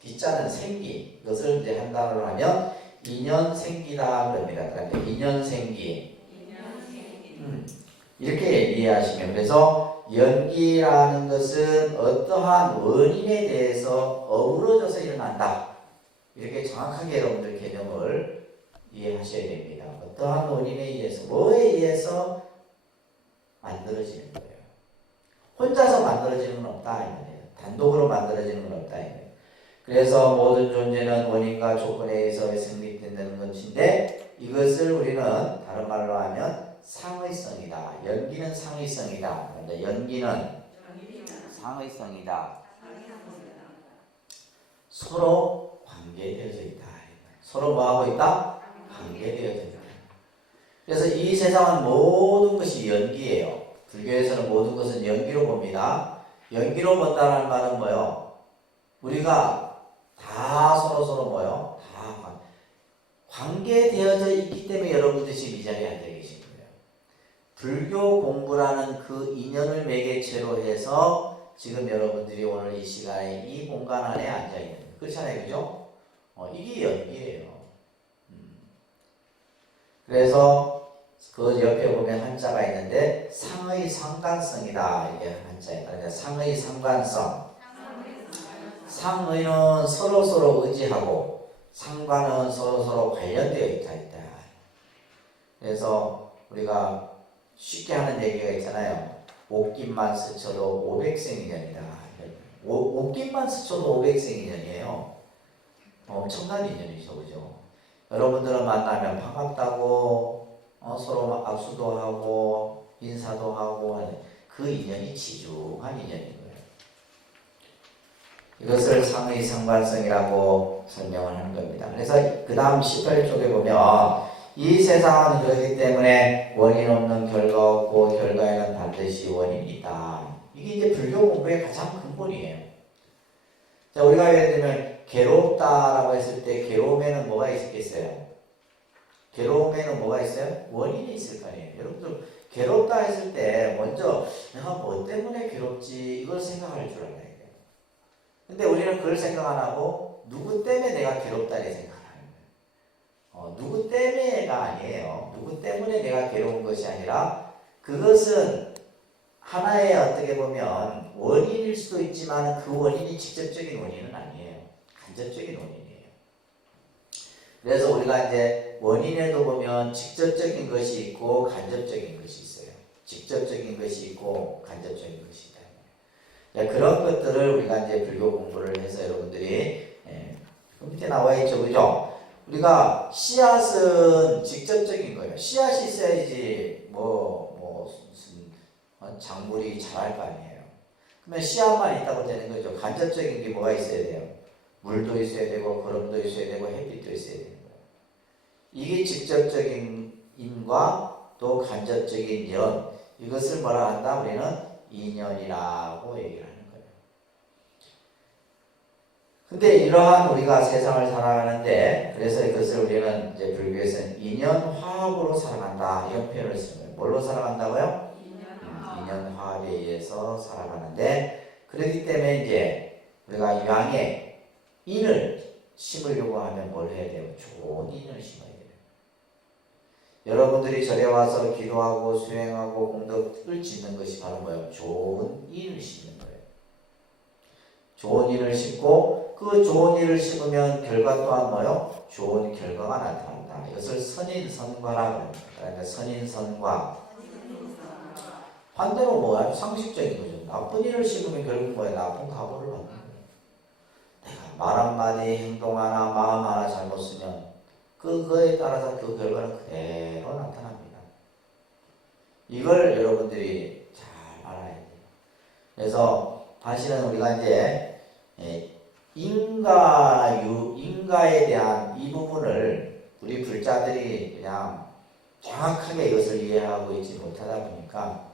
기자는 생기. 이것을 이제 한 단어로 하면 인연 생기다 그럽니다. 그러니까 인연 생기. 이렇게 이해하시면 그래서 연기라는 것은 어떠한 원인에 대해서 어우러져서 일어난다. 이렇게 정확하게 여러분들 개념을 이해하셔야 됩니다. 어떠한 원인에 의해서, 뭐에 의해서 만들어지는 거예요. 혼자서 만들어지는 건 없다 이 말이에요. 단독으로 만들어지는 건 없다 이 말이에요. 그래서 모든 존재는 원인과 조건에 의해서 성립된다는 것인데, 이것을 우리는 다른 말로 하면 상의성이다. 연기는 상의성이다. 연기는 상의성이다. 서로 관계되어져 있다. 서로 뭐하고 있다? 관계되어져 있다. 그래서 이 세상은 모든 것이 연기예요. 불교에서는 모든 것은 연기로 봅니다. 연기로 본다는 말은 뭐요? 우리가 다 서로 뭐요? 다 관계되어져 있기 때문에 여러분들이 지금 이 자리에 앉아 계신 거예요. 불교 공부라는 그 인연을 매개체로 해서 지금 여러분들이 오늘 이 시간에 이 공간 안에 앉아 있는 거예요. 그렇잖아요, 그죠? 이게 연기예요. 그래서 그 옆에 보면 한자가 있는데 상의 상관성이다. 이게 한자예요. 그러니까 상의 상관성. 상의는 서로 의지하고 상관은 서로 관련되어 있다. 그래서 우리가 쉽게 하는 얘기가 있잖아요. 옷깃만 스쳐도 500생인연이다. 옷깃만 스쳐도 500생인연이에요. 엄청난 인연이죠, 그죠? 여러분들은 만나면 반갑다고 서로 막 악수도 하고 인사도 하고 하는 그 인연이 지중한 인연인 거예요. 이것을 상의 상관성이라고 설명을 하는 겁니다. 그래서 그 다음 18쪽에 보면 이 세상은 그렇기 때문에 원인 없는 결과 없고 결과에는 반드시 원인이 있다. 이게 이제 불교 공부의 가장 근본이에요. 자, 우리가 예를 들면 괴롭다라고 했을 때 괴로움에는 뭐가 있겠어요? 괴로움에는 뭐가 있어요? 원인이 있을 거 아니에요. 여러분들 괴롭다 했을 때 먼저 내가 뭐 때문에 괴롭지 이걸 생각할 줄 알아야 돼요. 근데 우리는 그걸 생각 안 하고 누구 때문에 내가 괴롭다를 생각하는 거예요. 누구 때문에가 아니에요. 누구 때문에 내가 괴로운 것이 아니라 그것은 하나의 어떻게 보면 원인일 수도 있지만 그 원인이 직접적인 원인은 아니에요. 간접적인 원인이에요. 그래서 우리가 이제 원인에도 보면 직접적인 것이 있고 간접적인 것이 있어요. 직접적인 것이 있고 간접적인 것이 있다. 그런 것들을 우리가 이제 불교 공부를 해서 여러분들이 그 밑에 나와 있죠, 그죠? 우리가 씨앗은 직접적인 거예요. 씨앗이 있어야지 무슨 작물이 자랄 거 아니에요. 그러면 씨앗만 있다고 되는 거죠. 간접적인 게 뭐가 있어야 돼요? 물도 있어야 되고 구름도 있어야 되고 햇빛도 있어야 되는 거예요. 이게 직접적인 인과 또 간접적인 연, 이것을 뭐라 한다? 우리는 인연이라고 얘기를 하는 거예요. 근데 이러한 우리가 세상을 살아가는데, 그래서 이것을 우리는 이제 불교에서는 인연화합으로 살아간다 이런 표현을 쓰는 거예요. 뭘로 살아간다고요? 인연화합에 의해서 살아가는데, 그렇기 때문에 이제 우리가 양에 인을 심으려고 하면 뭘 해야 돼요? 좋은 인을 심어야 돼요. 여러분들이 절에 와서 기도하고 수행하고功德을 짓는 것이 바로 뭐예요? 좋은 인을 심는 거예요. 좋은 인을 심고 그 좋은 인을 심으면 결과 또한 뭐예요? 좋은 결과가 나타난다. 이것을 선인선과라고 합니다. 그러니까 선인선과. 반대로 뭐야? 상식적인 거죠. 나쁜 일을 심으면 결국 뭐야? 나쁜 가보를 받는 거예요. 내가 말 한마디, 행동 하나, 마음 하나 잘못 쓰면 그거에 따라서 그 결과는 그대로 나타납니다. 이걸 여러분들이 잘 알아야 돼요. 그래서 다시는 우리가 이제 인가에 대한 이 부분을 우리 불자들이 그냥 정확하게 이것을 이해하고 있지 못하다 보니까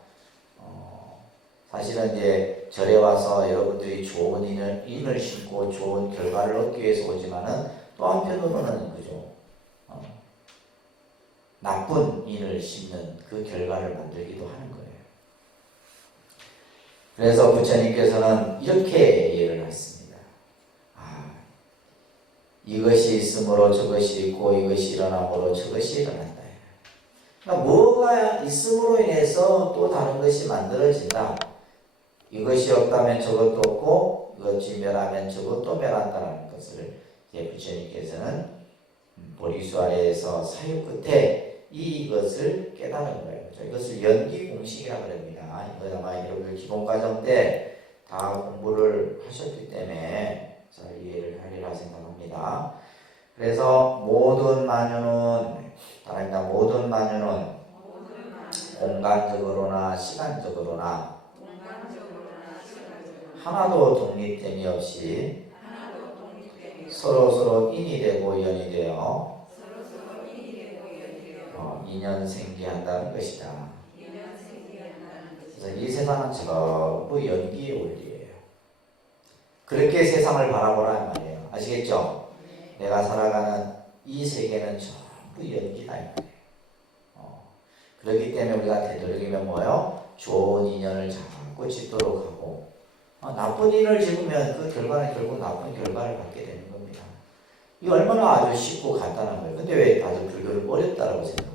사실은 이제 절에 와서 여러분들이 좋은 인을 심고 좋은 결과를 얻기 위해서 오지만은 또 한편으로는 그죠. 나쁜 인을 심는 그 결과를 만들기도 하는 거예요. 그래서 부처님께서는 이렇게 이해를 했습니다. 이것이 있으므로 저것이 있고 이것이 일어나므로 저것이 일어난다. 그러니까 뭐가 있음으로 인해서 또 다른 것이 만들어진다. 이것이 없다면 저것도 없고 이것이 멸하면 저것도 멸한다는 것을 이제 부처님께서는 보리수 아래에서 사유 끝에 이것을 깨달은 거예요. 그렇죠? 이것을 연기 공식이라고 합니다. 이거 아마 여러분들 기본과정 때 다 공부를 하셨기 때문에 잘 이해를 하리라 생각합니다. 그래서 모든 만유는 따라합니다. 모든 만유는 공간적으로나 시간적으로나 하나도 독립됨이 없이 서로 인이 되고 연이 되어 인연 생기한다는 것이다. 그래서 이 세상은 전부 연기의 원리예요. 그렇게 세상을 바라보라 말이에요. 아시겠죠? 내가 살아가는 이 세계는 전부 연기다. 그렇기 때문에 우리가 되도록이면 뭐예요? 좋은 인연을 자꾸 짓도록 하고 나쁜 인을 짓으면 그 결과는 결국 나쁜 결과를 갖게 되는 겁니다. 이 얼마나 아주 쉽고 간단한 거예요. 근데 왜 다들 불교를 어렵다고 생각해요?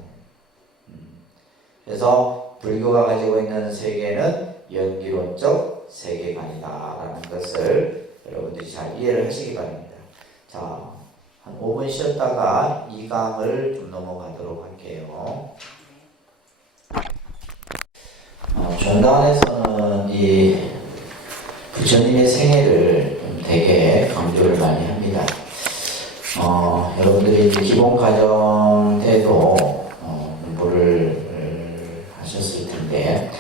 그래서 불교가 가지고 있는 세계는 연기론적 세계관이다라는 것을 여러분들이 잘 이해를 하시기 바랍니다. 자, 한 5분 쉬었다가 2강을 좀 넘어가도록 할게요. 전단에서는 이 부처님의 생애를 좀 되게 강조를 많이 합니다. 여러분들이 기본 과정 때도 공부를 하셨을 텐데,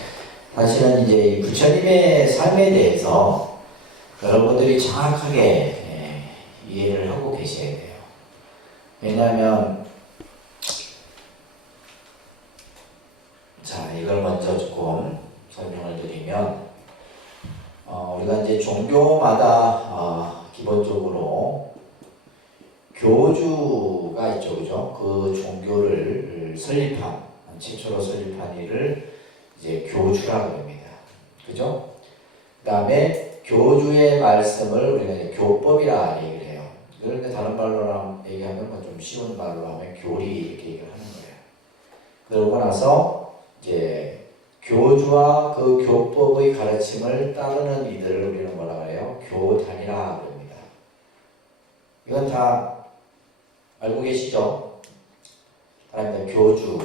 사실은 이제 이 부처님의 삶에 대해서 여러분들이 정확하게 이해를 하고 계셔야 돼요. 왜냐하면 자, 이걸 먼저 조금 설명을 드리면, 우리가 이제 종교마다 기본적으로 교주가 있죠, 그죠? 그 종교를 설립한, 최초로 설립한 이를 이제 교주라고 합니다. 그죠? 그 다음에 교주의 말씀을 우리가 이제 교법이라 얘기를 해요. 그런데 다른 말로 얘기하면 좀 쉬운 말로 하면 교리 이렇게 얘기를 하는 거예요. 그러고 나서 이제 교주와 그 교법의 가르침을 따르는 이들을 우리는 뭐라 그래요? 교단이라 그럽니다. 이건 다 알고 계시죠? 그러니까 교주,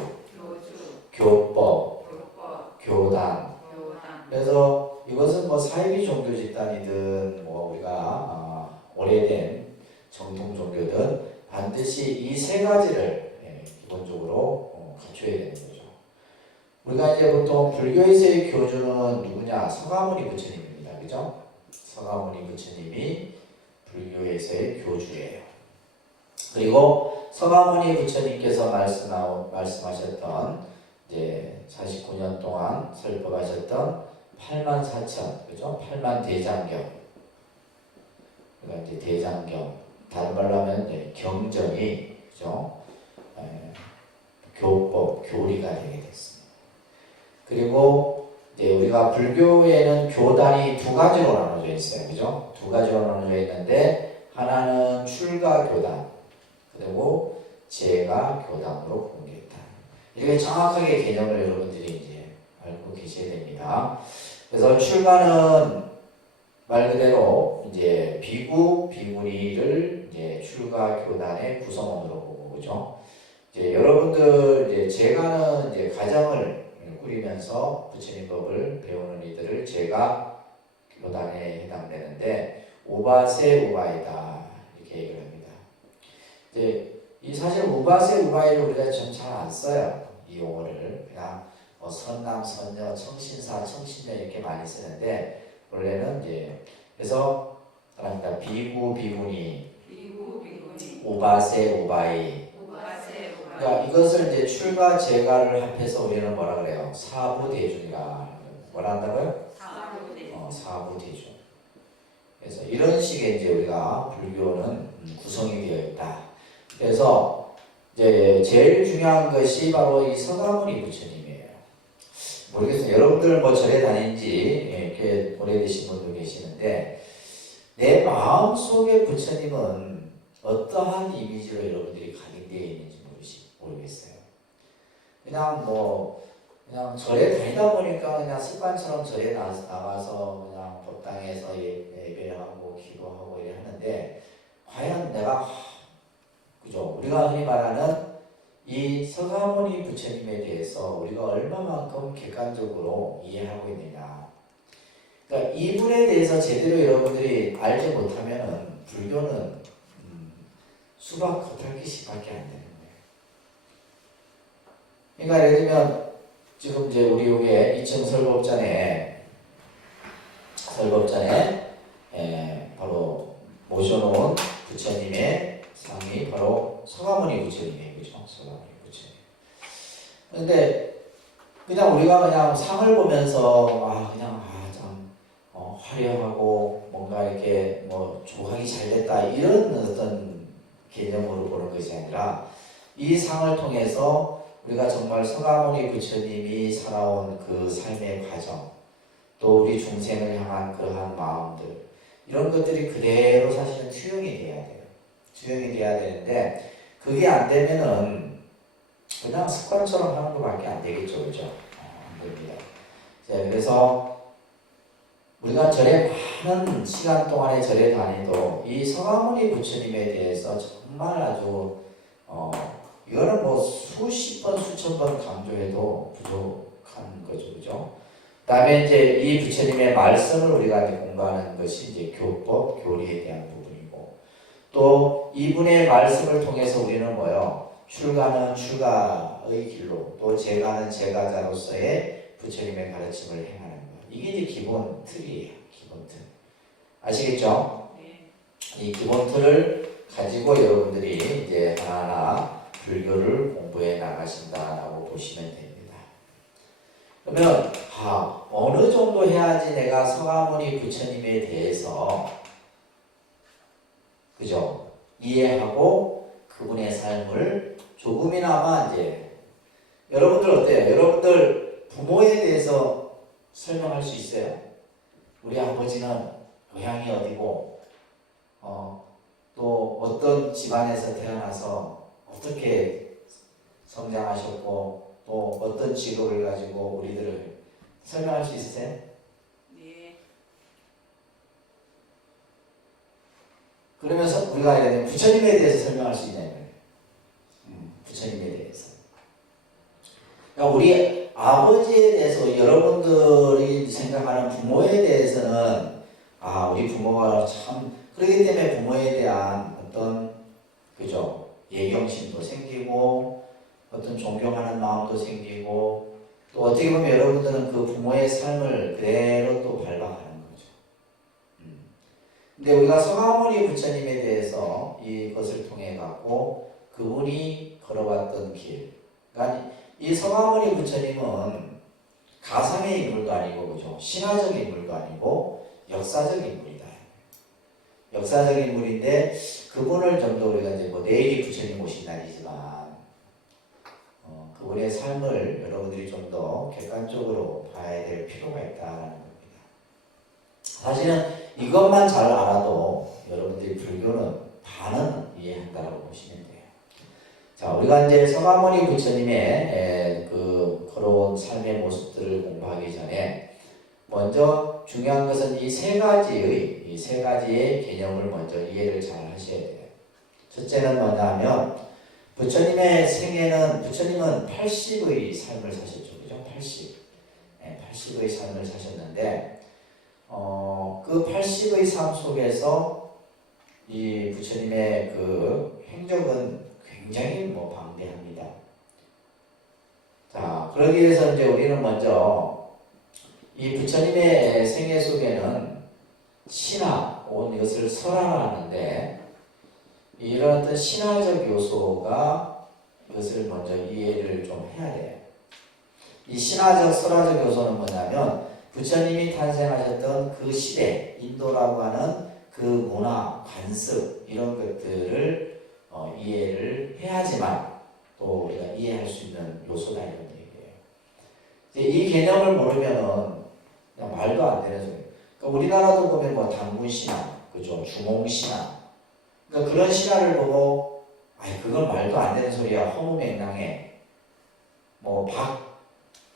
교법, 교단. 그래서 이것은 뭐 사이비 종교 집단이든 뭐 우리가 오래된 정통 종교든 반드시 이 세 가지를 기본적으로 갖춰야 되는 거죠. 우리가 이제 보통 불교에서의 교주는 누구냐? 서가모니 부처님입니다. 그죠? 서가모니 부처님이 불교에서의 교주예요. 그리고 서가모니 부처님께서 말씀하셨던 이제 49년 동안 설법하셨던 84,000, 그죠? 8만 대장경. 그러니까 이제 대장경. 다른 말로 하면 이제 경전이, 그죠? 교법, 교리가 되게 됐습니다. 그리고 이제 우리가 불교에는 교단이 두 가지로 나눠져 있어요. 그죠? 두 가지로 나눠져 있는데, 하나는 출가 교단, 그리고 제가 교단으로 공개했다. 이렇게 정확하게 개념을 여러분들이 이제 알고 계셔야 됩니다. 그래서 출가는 말 그대로 이제 비구, 비구니를 이제 출가 교단의 구성원으로 보고, 그죠? 이제 여러분들 이제 제가는 이제 가정을 꾸리면서 부처님 법을 배우는 이들을 제가 교단에 해당되는데 우바세 우바이다 이렇게 얘기를 합니다. 이제 이 사실 우바세 우바이를 우리가 좀 잘 안 써요. 이 용어를 그냥 뭐 선남, 선녀, 청신사, 청신녀 이렇게 많이 쓰는데 원래는 이제 그래서 사람이다 비구, 비구니, 우바세 우바이. 그러니까 이것을 이제 출가 제가를 합해서 우리는 뭐라 그래요? 사부대중이라 뭐라 한다고요? 사부대중. 그래서 이런 식의 이제 우리가 불교는 구성이 되어 있다. 그래서 이제 제일 중요한 것이 바로 이 서가모니 부처님이에요. 모르겠어요. 여러분들 뭐 절에 다닌지 꽤 오래되신 분도 계시는데 내 마음 속의 부처님은 어떠한 이미지로 여러분들이 각인되어 있는지 모르겠어요. 그냥 절에 다니다 보니까 그냥 습관처럼 절에 나가서 그냥 법당에서 예배하고 기도하고 이래 하는데 과연 내가 그죠? 우리가 흔히 말하는 이 서가모니 부처님에 대해서 우리가 얼마만큼 객관적으로 이해하고 있느냐. 그러니까 이분에 대해서 제대로 여러분들이 알지 못하면은 불교는 수박 겉핥기씩밖에 안 되는 거예요. 그러니까 예를 들면 지금 이제 우리 여기에 2층 설법전에 바로 모셔놓은 부처님의 상이 바로 서가모니 부처님이에요. 그죠? 서가모니 부처님. 근데 그냥 우리가 그냥 상을 보면서 참 화려하고 뭔가 이렇게 뭐 조각이 잘 됐다 이런 어떤 개념으로 보는 것이 아니라 이 상을 통해서 우리가 정말 서가모니 부처님이 살아온 그 삶의 과정, 또 우리 중생을 향한 그러한 마음들, 이런 것들이 그대로 사실은 투영이 돼야 돼요. 투영이 돼야 되는데 그게 안 되면은 그냥 습관처럼 하는 것밖에 안 되겠죠, 그죠? 안 됩니다. 그래서 우리가 절에 많은 시간 동안에 절에 다니도 이 서가모니 부처님에 대해서 정말 아주 이거는 뭐 수십 번, 수천 번 강조해도 부족한 거죠, 그죠? 그다음에 이제 이 부처님의 말씀을 우리가 이제 공부하는 것이 이제 교법, 교리에 대한 부분이고, 또 이분의 말씀을 통해서 우리는 뭐요? 출가는 출가의 길로, 또 제가는 제가자로서의 부처님의 가르침을 행하는 것. 이게 이제 기본 틀이에요, 기본 틀. 아시겠죠? 네. 이 기본 틀을 가지고 여러분들이 이제 하나하나 불교를 공부해 나가신다라고 보시면 됩니다. 그러면 어느 정도 해야지 내가 서가모니 부처님에 대해서 그죠? 이해하고 그분의 삶을 조금이나마 이제 여러분들 어때요? 여러분들 부모에 대해서 설명할 수 있어요? 우리 아버지는 고향이 어디고 또 어떤 집안에서 태어나서 어떻게 성장하셨고 또 어떤 직업을 가지고 우리들을 설명할 수 있으세요? 네. 그러면서 우리가 부처님에 대해서 설명할 수 있냐는 거예요. 부처님에 대해서. 그러니까 우리 아버지에 대해서 여러분들이 생각하는 부모에 대해서는 우리 부모가 참 그렇기 때문에 부모에 대한 어떤 그죠? 예경심도 생기고 어떤 존경하는 마음도 생기고 또 어떻게 보면 여러분들은 그 부모의 삶을 그대로 또 발박하는 거죠. 근데 우리가 서가모니 부처님에 대해서 이것을 통해 갖고 그분이 걸어왔던 길, 그러니까 이 서가모니 부처님은 가상의 인물도 아니고 그죠? 신화적 인물도 아니고 역사적 인물이다. 역사적 인물인데 그분을 좀 더 우리가 이제 뭐 내일이 부처님 오신 날이지만 그분의 삶을 여러분들이 좀 더 객관적으로 봐야 될 필요가 있다는 겁니다. 사실은 이것만 잘 알아도 여러분들이 불교는 반은 이해한다고 보시면 돼요. 자, 우리가 이제 서가모니 부처님의 그 걸어온 삶의 모습들을 공부하기 전에 먼저 중요한 것은 이 세 가지의 개념을 먼저 이해를 잘 하셔야 돼요. 첫째는 뭐냐면 부처님의 생애는 부처님은 80의 삶을 사셨죠. 그죠? 80의 삶을 사셨는데 그 80의 삶 속에서 이 부처님의 그 행적은 굉장히 방대합니다. 자, 그러기 위해서 이제 우리는 먼저 이 부처님의 생애 속에는 신화, 이것을 설화라 하는데 이런 어떤 신화적 요소가 이것을 먼저 이해를 좀 해야 돼요. 이 신화적, 설화적 요소는 뭐냐면 부처님이 탄생하셨던 그 시대, 인도라고 하는 그 문화, 관습 이런 것들을 이해를 해야지만 또 우리가 이해할 수 있는 요소다 이런 얘기예요. 이제 이 개념을 모르면은 그냥 말도 안 되는 소리. 그러니까 우리나라도 보면 뭐 단군신화, 그죠? 주몽신화. 그러니까 그런 신화를 보고 그건 말도 안 되는 소리야. 허무맹랑해. 뭐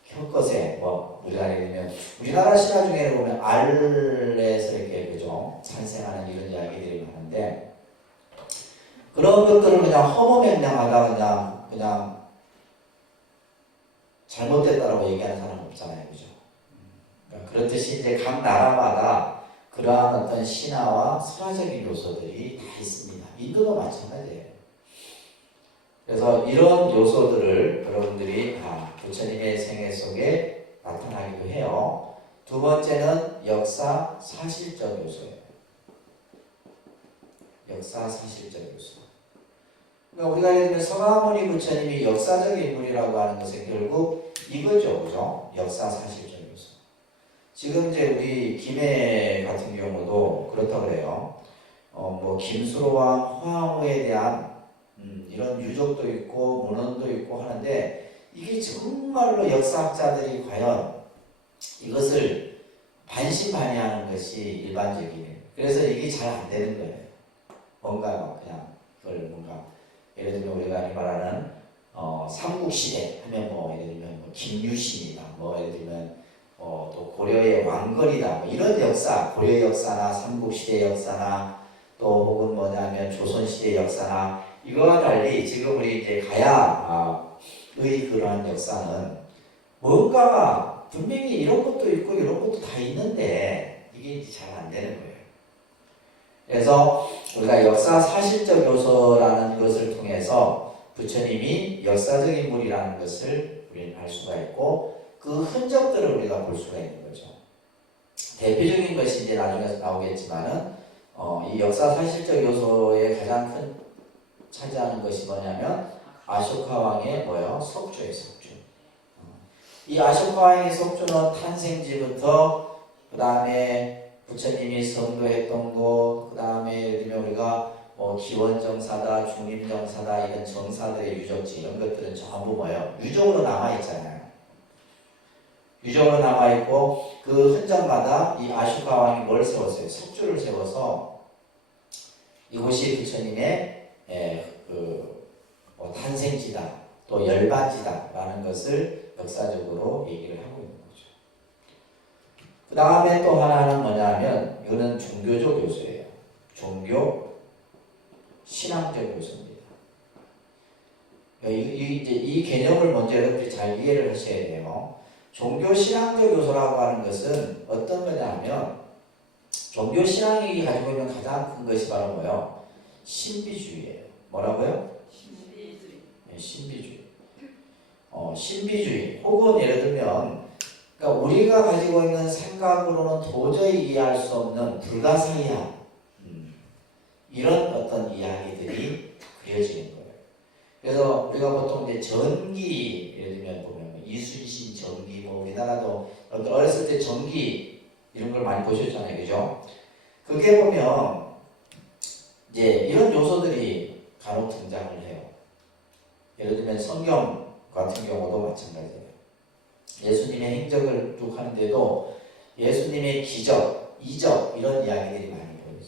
혁거세 우리가 예를 들면 우리나라 신화 중에 보면 알에서 이렇게 그죠? 산생하는 이런 이야기들이 많은데 그런 것들을 그냥 허무맹랑하다 그냥 잘못됐다라고 얘기하는 사람 없잖아요, 그죠? 그러니까 그렇듯이 이제 각 나라마다 그러한 어떤 신화와 설화적인 요소들이 다 있습니다. 인도도 마찬가지예요. 그래서 이런 요소들을 여러분들이 부처님의 생애 속에 나타나기도 해요. 두 번째는 역사 사실적 요소예요. 역사 사실적 요소. 그러니까 우리가 예를 들면 서가모니 부처님이 역사적 인물이라고 하는 것은 결국 이거죠, 그죠? 역사 사실적 요소. 지금 이제 우리 김해 같은 경우도 그렇다고 그래요. 뭐 김수로왕 화무에 대한 이런 유적도 있고 문헌도 있고 하는데 이게 정말로 역사학자들이 과연 이것을 반신반의하는 것이 일반적이에요. 그래서 이게 잘 안 되는 거예요. 뭔가 그냥 그걸 뭔가 예를 들면 우리가 말하는 삼국시대 하면 뭐 예를 들면 뭐 김유신이다, 뭐 예를 들면 또 고려의 왕건이다, 뭐 이런 역사, 고려 역사나 삼국시대 역사나 또 혹은 뭐냐면 조선시대 역사나 이거와 달리 지금 우리 이제 가야의 그러한 역사는 뭔가가 분명히 이런 것도 있고 이런 것도 다 있는데 이게 잘 안 되는 거예요. 그래서 우리가 역사 사실적 요소라는 것을 통해서 부처님이 역사적 인물이라는 것을 우리는 알 수가 있고 그 흔적들을 우리가 볼 수가 있는 거죠. 대표적인 것이 이제 나중에 나오겠지만은 이 역사 사실적 요소의 가장 큰 차지하는 것이 뭐냐면 아쇼카 왕의 석주예요, 석주. 이 아쇼카 왕의 석주는 탄생지부터 그 다음에 부처님이 성도했던 곳, 그 다음에 예를 들면 우리가 기원정사다, 중림정사다 이런 정사들의 유적지 이런 것들은 전부 유적으로 남아있잖아요. 유적으로 남아있고 그 흔적마다 이 아쇼카 왕이 뭘 세웠어요? 석주를 세워서 이곳이 부처님의 탄생지다, 또 열반지다 라는 것을 역사적으로 얘기를 하고 있는 거죠. 그 다음에 또 하나는 뭐냐면 이거는 종교적 요소예요. 종교, 신앙적 요소입니다. 이 개념을 먼저 여러분들이 잘 이해를 하셔야 돼요. 종교, 신앙적 요소라고 하는 것은 어떤 거냐면 종교, 신앙이 가지고 있는 가장 큰 것이 바로 뭐예요? 신비주의예요. 뭐라고요? 신비주의. 네, 신비주의. 신비주의. 혹은 예를 들면 그러니까 우리가 가지고 있는 생각으로는 도저히 이해할 수 없는 불가사의한 이런 어떤 이야기들이 그려지는 거예요. 그래서 우리가 보통 이제 전기 예를 들면 보면 이순신 전기 뭐 우리나라도 어렸을 때 전기 이런 걸 많이 보셨잖아요, 그죠? 그게 보면 이제 이런 요소들이 간혹 등장을 해요. 예를 들면 성경 같은 경우도 마찬가지예요. 예수님의 행적을 쭉 하는데도 예수님의 기적, 이적 이런 이야기들이 많이 보여요.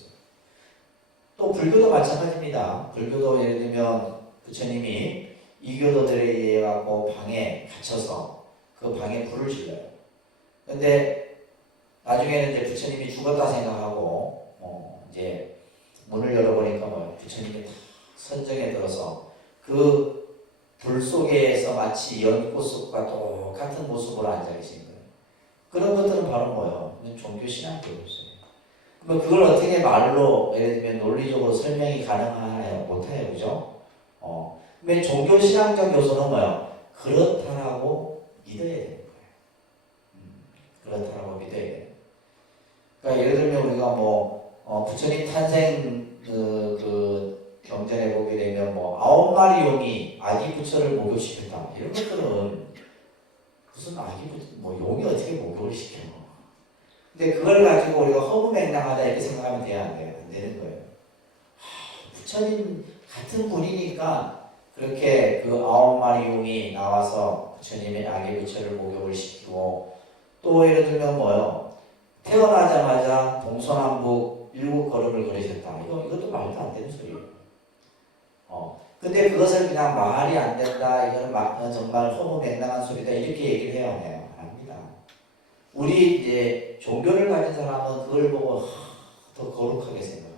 또 불교도 마찬가지입니다. 불교도 예를 들면 부처님이 이교도들에 의해 갖고 방에 갇혀서 그 방에 불을 질러요. 근데 나중에는 이제 부처님이 죽었다 생각하고 이제 문을 열어보니까 부처님이 다 선정에 들어서 그 불 속에서 마치 연꽃숲과 똑같은 모습으로 앉아 계신 거예요. 그런 것들은 바로 뭐예요? 종교 신앙적 요소예요. 그럼 그걸 어떻게 말로 예를 들면 논리적으로 설명이 가능하나요? 못해요, 그죠? 그러면 종교 신앙적 요소는 뭐예요? 그렇다라고 믿어야 되는 거예요. 그렇다라고 믿어야 돼요. 그러니까 예를 들면 우리가 부처님 탄생 경전에 보게 되면 9마리 용이 아기 부처를 목욕시켰다. 이런 것들은 무슨 아기 부처, 용이 어떻게 목욕을 시켜? 근데 그걸 가지고 우리가 허무맹랑하다 이렇게 생각하면 돼야 안 돼요? 안 되는 거예요. 부처님 같은 분이니까 그렇게 그 9마리 용이 나와서 부처님의 아기 부처를 목욕을 시키고 또 예를 들면 태어나자마자 동서남북 7걸음을 걸으셨다. 이것도 말도 안 되는 소리예요. 근데 그것을 그냥 말이 안 된다, 이거는 정말 허무맹랑한 소리다, 이렇게 얘기를 해야 해요. 안 합니다. 우리 이제 종교를 가진 사람은 그걸 보고 더 거룩하게 생각합니다.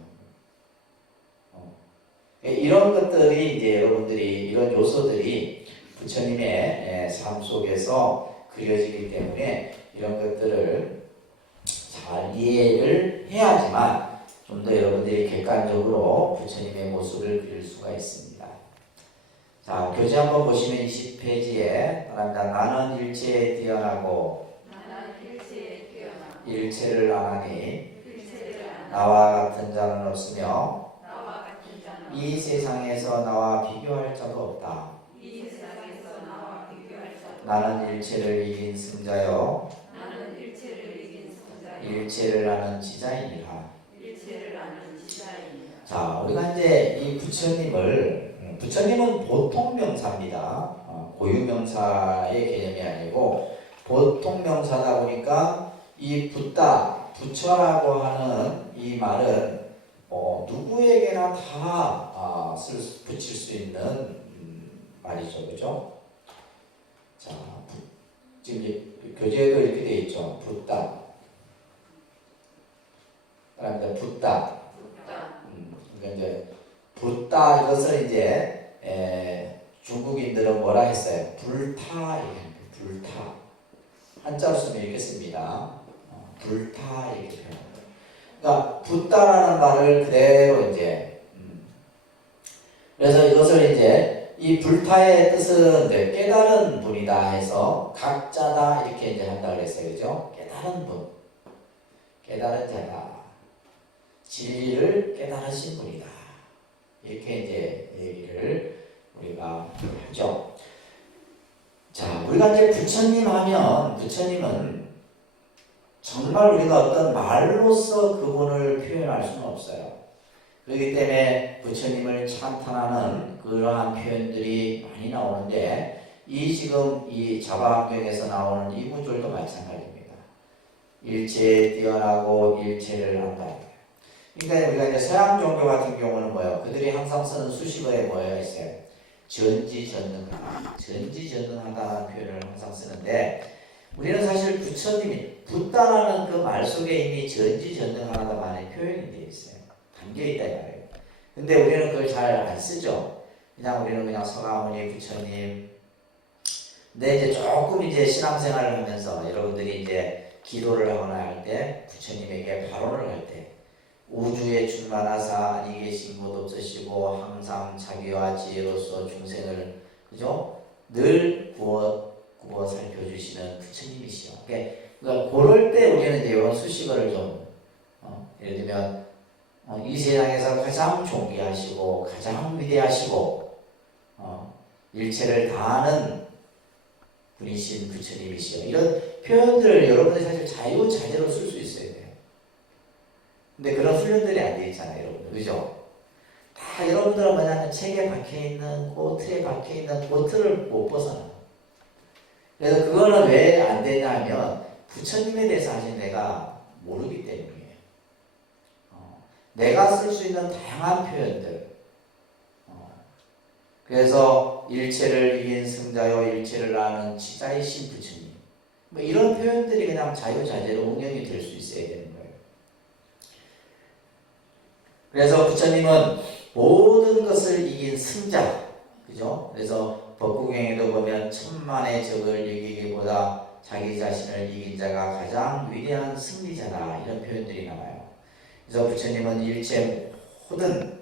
이런 것들이 이제 여러분들이 이런 요소들이 부처님의 삶 속에서 그려지기 때문에 이런 것들을 잘 이해를 해야지만 좀 더 여러분들이 객관적으로 부처님의 모습을 그릴 수가 있습니다. 자, 교재 한번 보시면 20페이지에 나는 일체에 뛰어나고 일체를 안하니 나와 같은 자는 없으며 이 세상에서 나와 비교할 자도 없다. 나는 일체를 이긴 승자요 일체를 아는 지자이니라. 자, 우리가 이제 이 부처님은 보통 명사입니다. 고유 명사의 개념이 아니고 보통 명사다 보니까 이 부처라고 하는 이 말은 누구에게나 다 붙일 수 있는 말이죠, 그죠? 자, 지금 이제 교재에도 이렇게 돼 있죠. 붓다. 그다음에 붓다. 그러니까 이제 붓다 이것을 이제 중국인들은 뭐라 했어요? 불타 이렇게 불타. 한자로 쓰면 이렇게 씁니다. 불타 이렇게 표현합니다. 그러니까 붓다라는 말을 그대로 이제 그래서 이것을 이제 이 불타의 뜻은 이제 깨달은 분이다 해서 각자다 이렇게 이제 한다 그랬어요, 그죠? 깨달은 분, 깨달은 자다, 진리를 깨달으신 분이다 이렇게 이제 얘기를 우리가 하죠. 자, 우리가 이제 부처님 하면 부처님은 정말 우리가 어떤 말로서 그분을 표현할 수는 없어요. 그렇기 때문에 부처님을 찬탄하는 그러한 표현들이 많이 나오는데 지금 이 자바환경에서 나오는 이 구절도 마찬가지입니다. 일체에 뛰어나고 일체를 한다. 그러니까 우리가 이제 서양 종교 같은 경우는 뭐예요? 그들이 항상 쓰는 수식어에 뭐가 있어요? 전지전능하다. 전지전능하다는 표현을 항상 쓰는데 우리는 사실 부처님이 붓다라는 그 말 속에 이미 전지전능하다만의 표현이 되어 있어요. 담겨있다 이 말이에요. 근데 우리는 그걸 잘 안 쓰죠. 우리는 그냥 서가모니 부처님. 근데 이제 조금 이제 신앙생활을 하면서 여러분들이 이제 기도를 하거나 할 때 부처님에게 발언을 할 때 우주에 충만하사 이 계신 곳 없으시고 항상 자비와 지혜로서 중생을 그죠? 늘 구워 살펴주시는 부처님이시요. 그러니까 그럴 때 우리는 이제 이런 수식어를 좀 예를 들면 이 세상에서 가장 존귀하시고 가장 위대하시고 일체를 다 아는 분이신 부처님이시요. 이런 표현들을 여러분들이 사실 자유자재로 쓸 수 있어야 돼요. 근데 그런 훈련들이 안 돼 있잖아요, 여러분들. 그죠? 다 여러분들은 뭐냐면 책에 박혀있는 틀에 박혀있는 틀을 못 벗어나. 그래서 그거는 왜 안 되냐 하면 부처님에 대해서 사실 내가 모르기 때문이에요. 내가 쓸 수 있는 다양한 표현들. 그래서 일체를 이긴 승자요 일체를 아는 지자이신 부처님. 뭐 이런 표현들이 그냥 자유자재로 응용이 될 수 있어야 되는 거예요. 그래서 부처님은 모든 것을 이긴 승자. 그죠? 그래서 법구경에도 보면 천만의 적을 이기기보다 자기 자신을 이긴 자가 가장 위대한 승리자다 이런 표현들이 나와요. 그래서 부처님은 일체 모든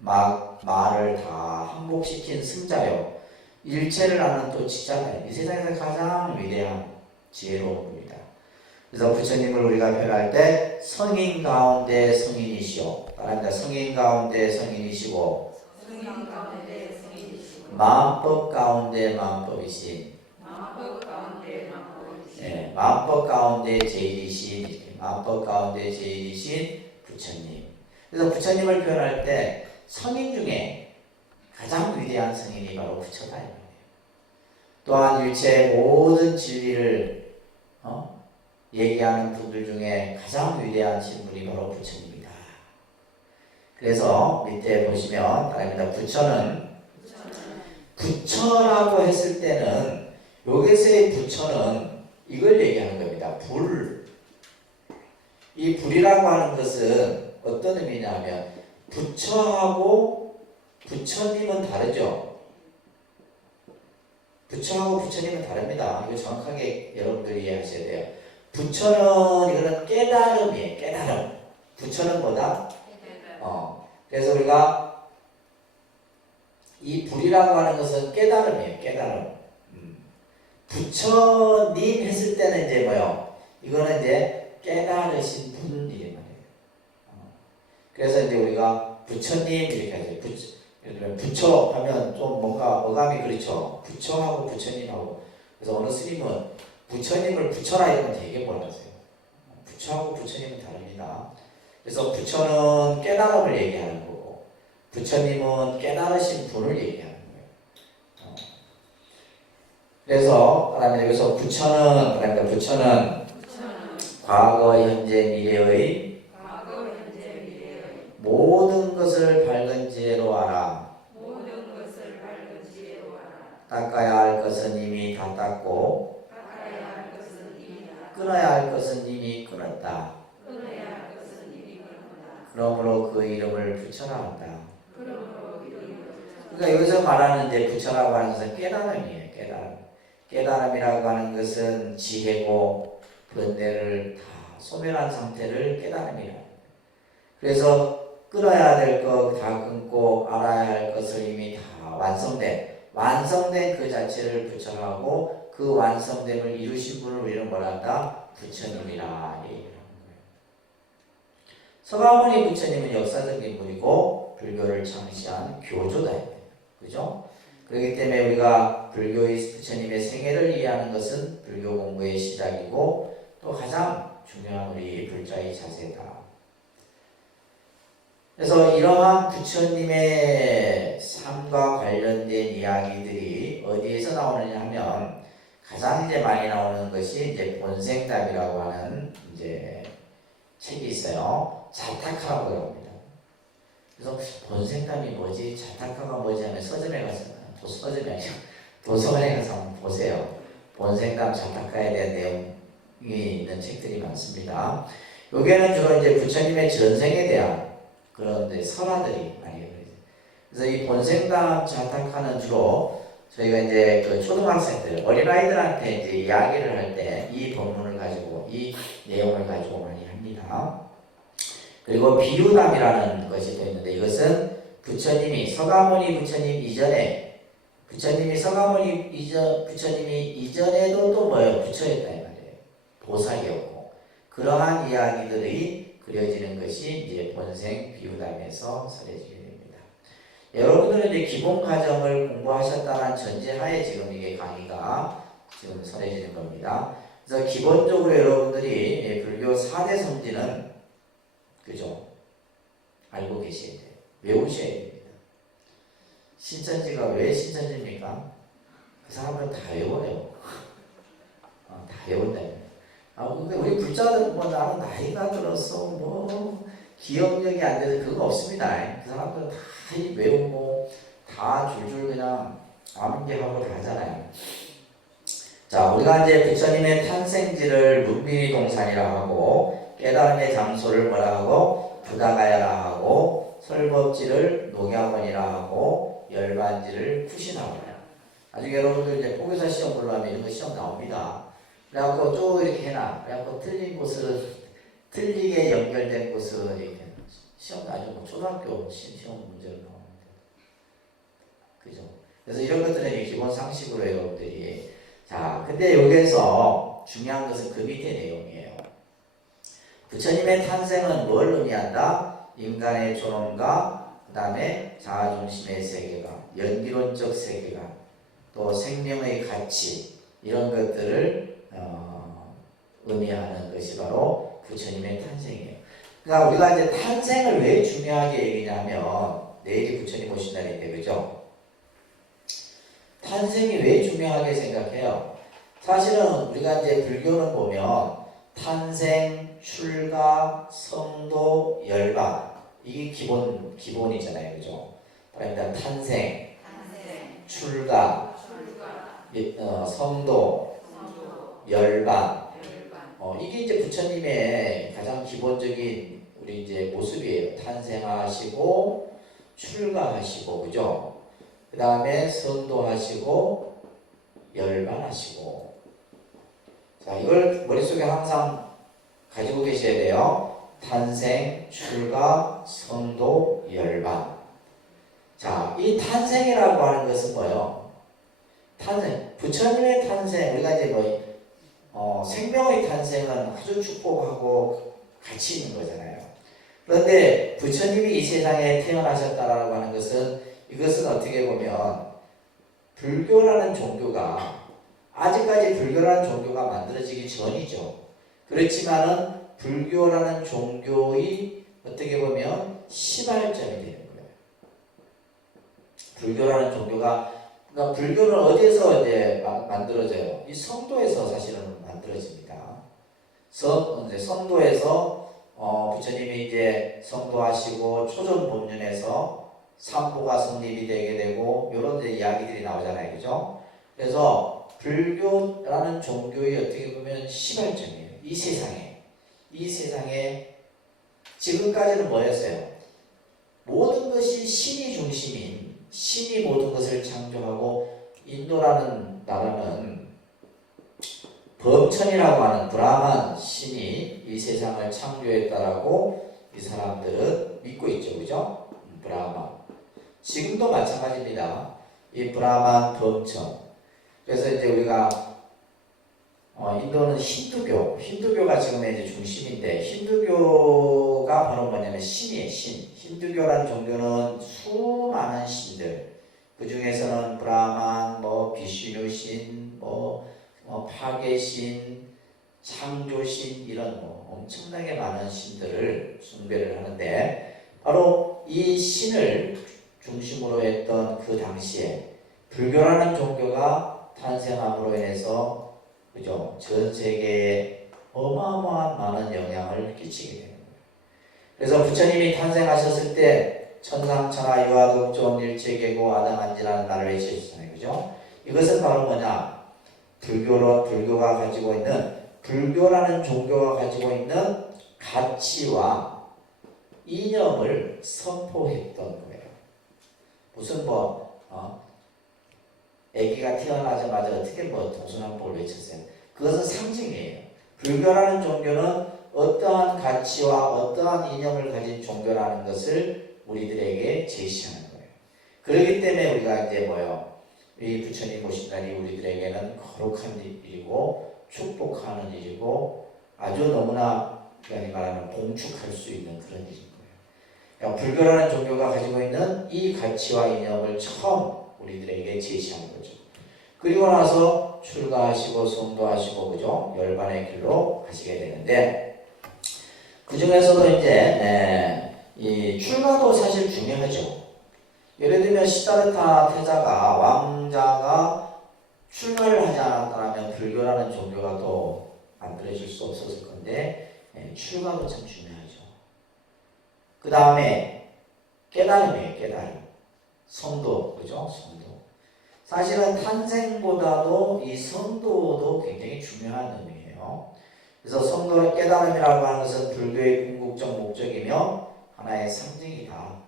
말을 다 항복시킨 승자요 일체를 아는 또 지자다. 이 세상에서 가장 위대한 지혜로운 분이다. 그래서 부처님을 우리가 표현할 때 성인 가운데 성인이시오. 따라합니다. 성인 가운데 성인이시고 마음법 가운데 마음법이신 마음법 가운데 제일이신 마음법 가운데 제일이신 부처님. 그래서 부처님을 표현할 때 성인 중에 가장 위대한 성인이 바로 부처다. 또한 일체의 모든 진리를 얘기하는 분들 중에 가장 위대한 신분이 바로 부처님이다. 그래서 밑에 보시면 따릅니다. 부처라고 했을 때는 여기서의 부처는 이걸 얘기하는 겁니다. 이 불이라고 하는 것은 어떤 의미냐면 부처하고 부처님은 다르죠. 부처하고 부처님은 다릅니다. 이거 정확하게 여러분들이 이해하셔야 돼요. 부처는 이거는 깨달음이에요. 깨달음. 부처는 뭐다? 그래서 우리가 이 불이라고 하는 것은 깨달음이에요. 깨달음. 부처님 했을 때는 이제 뭐요? 이거는 이제 깨달으신 분 이란 말이에요. 그래서 이제 우리가 부처님 이렇게 하죠. 예를 들면 부처 하면 좀 뭔가 어감이 그렇죠. 부처하고 부처님하고. 그래서 어느 스님은 부처님을 부처라 이러면 되게 몰랐어요. 부처하고 부처님은 다릅니다. 그래서 부처는 깨달음을 얘기하는 거고 부처님은 깨달으신 분을 얘기하는 거예요. 그래서 여기서 부처는 과거, 현재, 미래의 모든 것을 밝은 지혜로 알아. 닦아야 할 것은 이미 다 닦고 끊어야 할 것은 이미 끊었다. 그러므로 그 이름을 부처라 한다. 그러니까 여기서 말하는 이제 부처라고 하는 것은 깨달음이에요. 깨달음. 깨달음이라고 하는 것은 지혜고 번뇌를 다 소멸한 상태를 깨달음이라. 그래서 끊어야 될 것 다 끊고 알아야 할 것을 이미 다 완성된 그 자체를 부처라고 그 완성됨을 이루신 분을 우리는 뭐라 한다? 부처님이라 얘기를 하는 거예요. 서가모니 부처님은 역사적인 분이고 불교를 창시한 교조다. 그죠? 그렇기 때문에 우리가 불교의 부처님의 생애를 이해하는 것은 불교 공부의 시작이고 또 가장 중요한 우리 불자의 자세다. 그래서 이러한 부처님의 삶과 관련된 이야기들이 어디에서 나오느냐 하면 가장 이제 많이 나오는 것이 이제 본생담이라고 하는 이제 책이 있어요. 자타카라고 합니다. 그래서 본생담이 뭐지? 자타카가 뭐지? 하면 서점에 가서 도서관에 가서 한번 보세요. 본생담 자타카에 대한 내용이 있는 책들이 많습니다. 여기에는 주로 이제 부처님의 전생에 대한 그런 이제 설화들이 많이 있어요. 그래서 이 본생담 자타카는 주로 저희가 이제 그 초등학생들, 어린아이들한테 이제 이야기를 할 때 이 본문을 가지고 이 내용을 가지고 많이 합니다. 그리고 비유담이라는 것이 또 있는데 이것은 부처님이 서가모니 부처님 이전에 부처님이 이전에도 또 뭐예요? 부처였다 이 말이에요. 보살이었고 그러한 이야기들이 그려지는 것이 이제 본생 비유담에서 설해지게 됩니다. 여러분들은 이제 기본 과정을 공부하셨다는 전제하에 지금 이게 강의가 지금 설해지는 겁니다. 그래서 기본적으로 여러분들이 불교 4대 성지는 그죠? 알고 계셔야 돼요. 외우셔야 됩니다. 신천지가 왜 신천지입니까? 그 사람들은 다 외워요. 다 외운다. 근데 우리 불자들은 뭐 나는 나이가 들어서 뭐 기억력이 안 돼서 그거 없습니다. 그 사람들은 다 외우고 다 줄줄 그냥 암기하고 다 하잖아요. 자, 우리가 이제 부처님의 탄생지를 문미동산이라 하고 깨달음의 장소를 뭐라 하고 부다가야라 하고 설법지를 녹야원이라 하고 열반지를 쿠시라고 해요. 나중에 여러분들 이제 포교사 시험 보려면 이런 거 시험 나옵니다. 그래갖고 쭉 이렇게 해놔. 그래갖고 틀린 곳은 틀리게 연결된 곳은 이렇게 시험 나중에 초등학교 시험 문제로 나옵니다. 그죠? 그래서 이런 것들은 기본 상식으로 여러분들이 자, 근데 여기에서 중요한 것은 그 밑에 내용이에요. 부처님의 탄생은 뭘 의미한다? 인간의 존엄과 그 다음에 자아중심의 세계관, 연기론적 세계관, 또 생명의 가치 이런 것들을 의미하는 것이 바로 부처님의 탄생이에요. 그러니까 우리가 이제 탄생을 왜 중요하게 얘기냐면 내일이 부처님 오신 날인데 그죠? 탄생이 왜 중요하게 생각해요? 사실은 우리가 이제 불교는 보면 탄생, 출가, 성도, 열반 이게 기본이잖아요, 그죠? 그러니까 탄생, 출가, 성도, 열반 이게 이제 부처님의 가장 기본적인 우리 이제 모습이에요. 탄생하시고 출가하시고 그죠? 그 다음에 성도하시고 열반하시고. 자, 이걸 머릿속에 항상 가지고 계셔야 돼요. 탄생, 출가, 성도, 열반. 자, 이 탄생이라고 하는 것은 뭐예요? 탄생, 부처님의 탄생, 우리가 이제 생명의 탄생은 아주 축복하고 가치 있는 거잖아요. 그런데 부처님이 이 세상에 태어나셨다라고 하는 것은, 이것은 어떻게 보면 불교라는 종교가, 아직까지 불교라는 종교가 만들어지기 전이죠. 그렇지만은 불교라는 종교의 어떻게 보면 시발점이 되는 거예요. 불교라는 종교가, 그러니까 불교는 어디에서 이제 만들어져요? 이 성도에서 사실은 만들어집니다. 이제 성도에서 부처님이 이제 성도하시고 초전 법륜에서 삼보가 성립이 되게 되고 이런 이제 이야기들이 나오잖아요, 그죠? 그래서 불교라는 종교의 어떻게 보면 시발점이에요. 이 세상에 지금까지는 뭐였어요? 모든 것이 신이 중심인, 신이 모든 것을 창조하고, 인도라는 나라는 범천이라고 하는 브라만 신이 이 세상을 창조했다라고 이 사람들은 믿고 있죠, 그죠? 브라만. 지금도 마찬가지입니다. 이 브라만, 범천. 그래서 이제 우리가 인도는 힌두교가 지금의 이제 중심인데, 힌두교가 바로 뭐냐면 신이에요, 신. 힌두교라는 종교는 수많은 신들, 그 중에서는 브라만, 비슈누 신, 파괴신, 창조신, 이런 엄청나게 많은 신들을 숭배를 하는데, 바로 이 신을 중심으로 했던 그 당시에 불교라는 종교가 탄생함으로 인해서, 그죠? 전 세계에 어마어마한 많은 영향을 끼치게 되는 거예요. 그래서 부처님이 탄생하셨을 때 천상천하 유아독존 일체계고 아당한지라는 말을 외치셨잖아요, 그죠? 이것은 바로 뭐냐? 불교가 가지고 있는, 불교라는 종교가 가지고 있는 가치와 이념을 선포했던 거예요. 무슨 아기가 태어나자마자 어떻게 동서남북을 외쳤어요? 그것은 상징이에요. 불교라는 종교는 어떠한 가치와 어떠한 이념을 가진 종교라는 것을 우리들에게 제시하는 거예요. 그렇기 때문에 우리가 이제 이 부처님 오신 날이 우리들에게는 거룩한 일이고 축복하는 일이고 아주 너무나 말하면 봉축할 수 있는 그런 일인 거예요. 그러니까 불교라는 종교가 가지고 있는 이 가치와 이념을 처음 우리들에게 제시한 거죠. 그리고 나서 출가하시고 성도하시고, 그죠? 열반의 길로 가시게 되는데, 그 중에서도 이제 이 출가도 사실 중요하죠. 예를 들면 시다르타 태자가, 왕자가 출가를 하지 않았다면 불교라는 종교가 또 만들어질 수 없었을 건데, 출가도 참 중요하죠. 그 다음에 깨달음이에요, 깨달음. 성도, 그죠? 성도. 사실은 탄생보다도 이 성도도 굉장히 중요한 의미예요. 그래서 성도의 깨달음이라고 하는 것은 불교의 궁극적 목적이며 하나의 상징이다.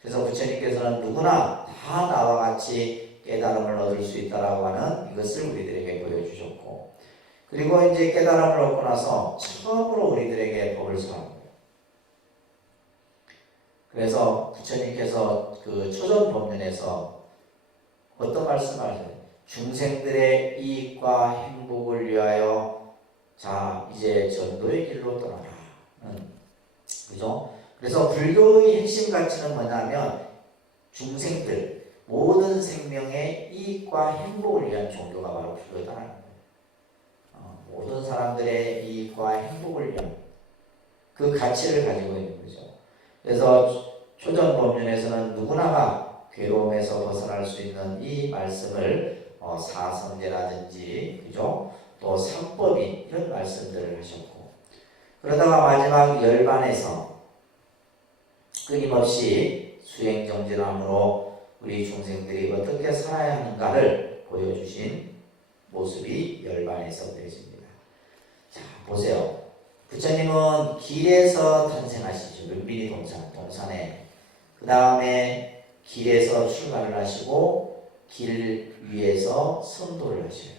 그래서 부처님께서는 누구나 다 나와 같이 깨달음을 얻을 수 있다라고 하는 이것을 우리들에게 보여주셨고, 그리고 이제 깨달음을 얻고 나서 처음으로 우리들에게 법을 설한 거예요. 그래서 부처님께서 그 초전 법륜에서 어떤 말씀을 하세요? 중생들의 이익과 행복을 위하여 자 이제 전도의 길로 떠나라. 그죠? 그래서 불교의 핵심 가치는 뭐냐면 중생들 모든 생명의 이익과 행복을 위한 종교가 바로 불교다라는 거예요. 모든 사람들의 이익과 행복을 위한 그 가치를 가지고 있는 거죠. 그래서 초전 법륜에서는 누구나가 괴로움에서 벗어날 수 있는 이 말씀을 사성제라든지, 그죠? 또 삼법인 이런 말씀들을 하셨고, 그러다가 마지막 열반에서 끊임없이 수행정진함으로 우리 중생들이 어떻게 살아야 하는가를 보여주신 모습이 열반에서 되어집니다. 자, 보세요. 부처님은 길에서 탄생하시죠. 눈비리 동산에. 그 다음에 길에서 출가를 하시고 길 위에서 선도를 하셔요.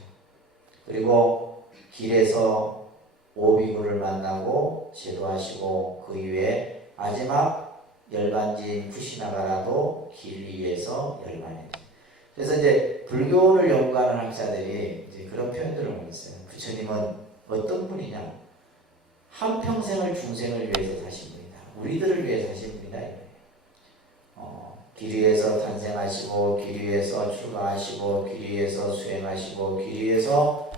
그리고 길에서 오비구를 만나고 제도하시고 그 이후에 마지막 열반지인 쿠시나가라도 길 위에서 열반해. 그래서 이제 불교를 연구하는 학자들이 이제 그런 표현들을 보냈어요. 부처님은 어떤 분이냐? 한 평생을 중생을 위해서 사신 분이다. 우리들을 위해 사신 분이다. 길 위에서 탄생하시고 길 위에서 출가하시고 길 위에서 수행하시고 길 위에서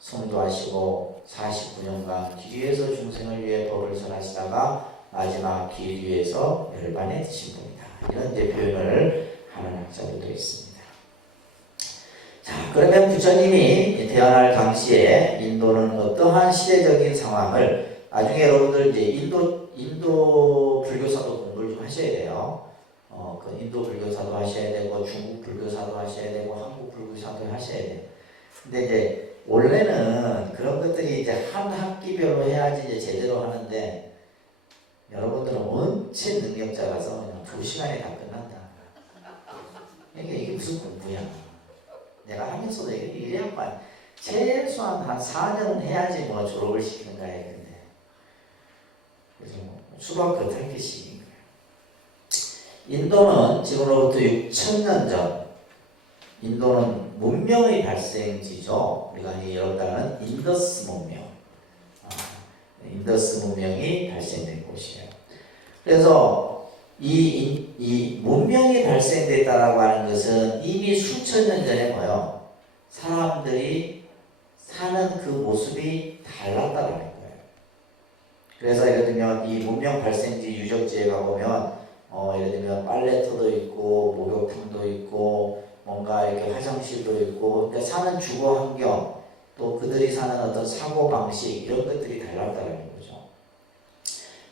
성도하시고 49년간 길 위에서 중생을 위해 법을 설하시다가 마지막 길 위에서 열반에 드신 분이다. 이런 이제 표현을 하는 학자들도 있습니다. 자, 그러면 부처님이 태어날 당시에 인도는 어떠한 시대적인 상황을 나중에 여러분들 이제 인도 불교사도 공부를 좀 하셔야 돼요. 그 인도 불교사도 하셔야 되고 중국 불교사도 하셔야 되고 한국 불교사도 하셔야 돼요. 근데 이제 원래는 그런 것들이 이제 한 학기별로 해야지 이제 제대로 하는데 여러분들은 원체 능력자라서 그냥 2시간에 다 끝난다. 그러니까 이게 무슨 공부야? 내가 하면서도 이래야만 최소한 한 4년은 해야지 뭐 졸업을 시키는가 했는데 그래서 수박 겉핥기식인 거예요. 인도는 지금으로부터 6,000년 전 인도는 문명의 발생지죠. 우리가 여기다는 인더스 문명, 인더스 문명이 발생된 곳이에요. 그래서 이 문명이 발생됐다라고 하는 것은 이미 수천 년 전에 뭐요? 사람들이 사는 그 모습이 달랐다라는 거예요. 그래서 예를 들면 이 문명 발생지 유적지에 가보면 예를 들면 빨래터도 있고 목욕탕도 있고 뭔가 이렇게 화장실도 있고 그러니까 사는 주거 환경 또 그들이 사는 어떤 사고 방식 이런 것들이 달랐다는 거죠.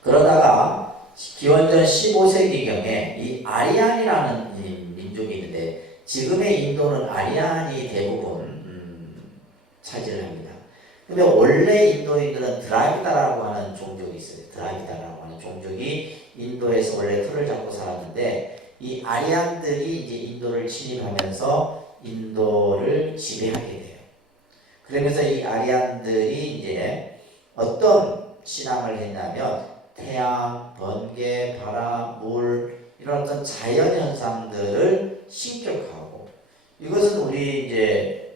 그러다가 기원전 15세기경에 이 아리안이라는 민족이 있는데 지금의 인도는 아리안이 대부분 차지를 합니다. 근데 원래 인도인들은 드라비다라고 하는 종족이 있어요. 드라비다라고 하는 종족이 인도에서 원래 틀을 잡고 살았는데 이 아리안들이 이제 인도를 침입하면서 인도를 지배하게 돼요. 그러면서 이 아리안들이 이제 어떤 신앙을 했냐면 태양, 번개, 바람, 물 이런 어떤 자연 현상들을 신격하고 이것은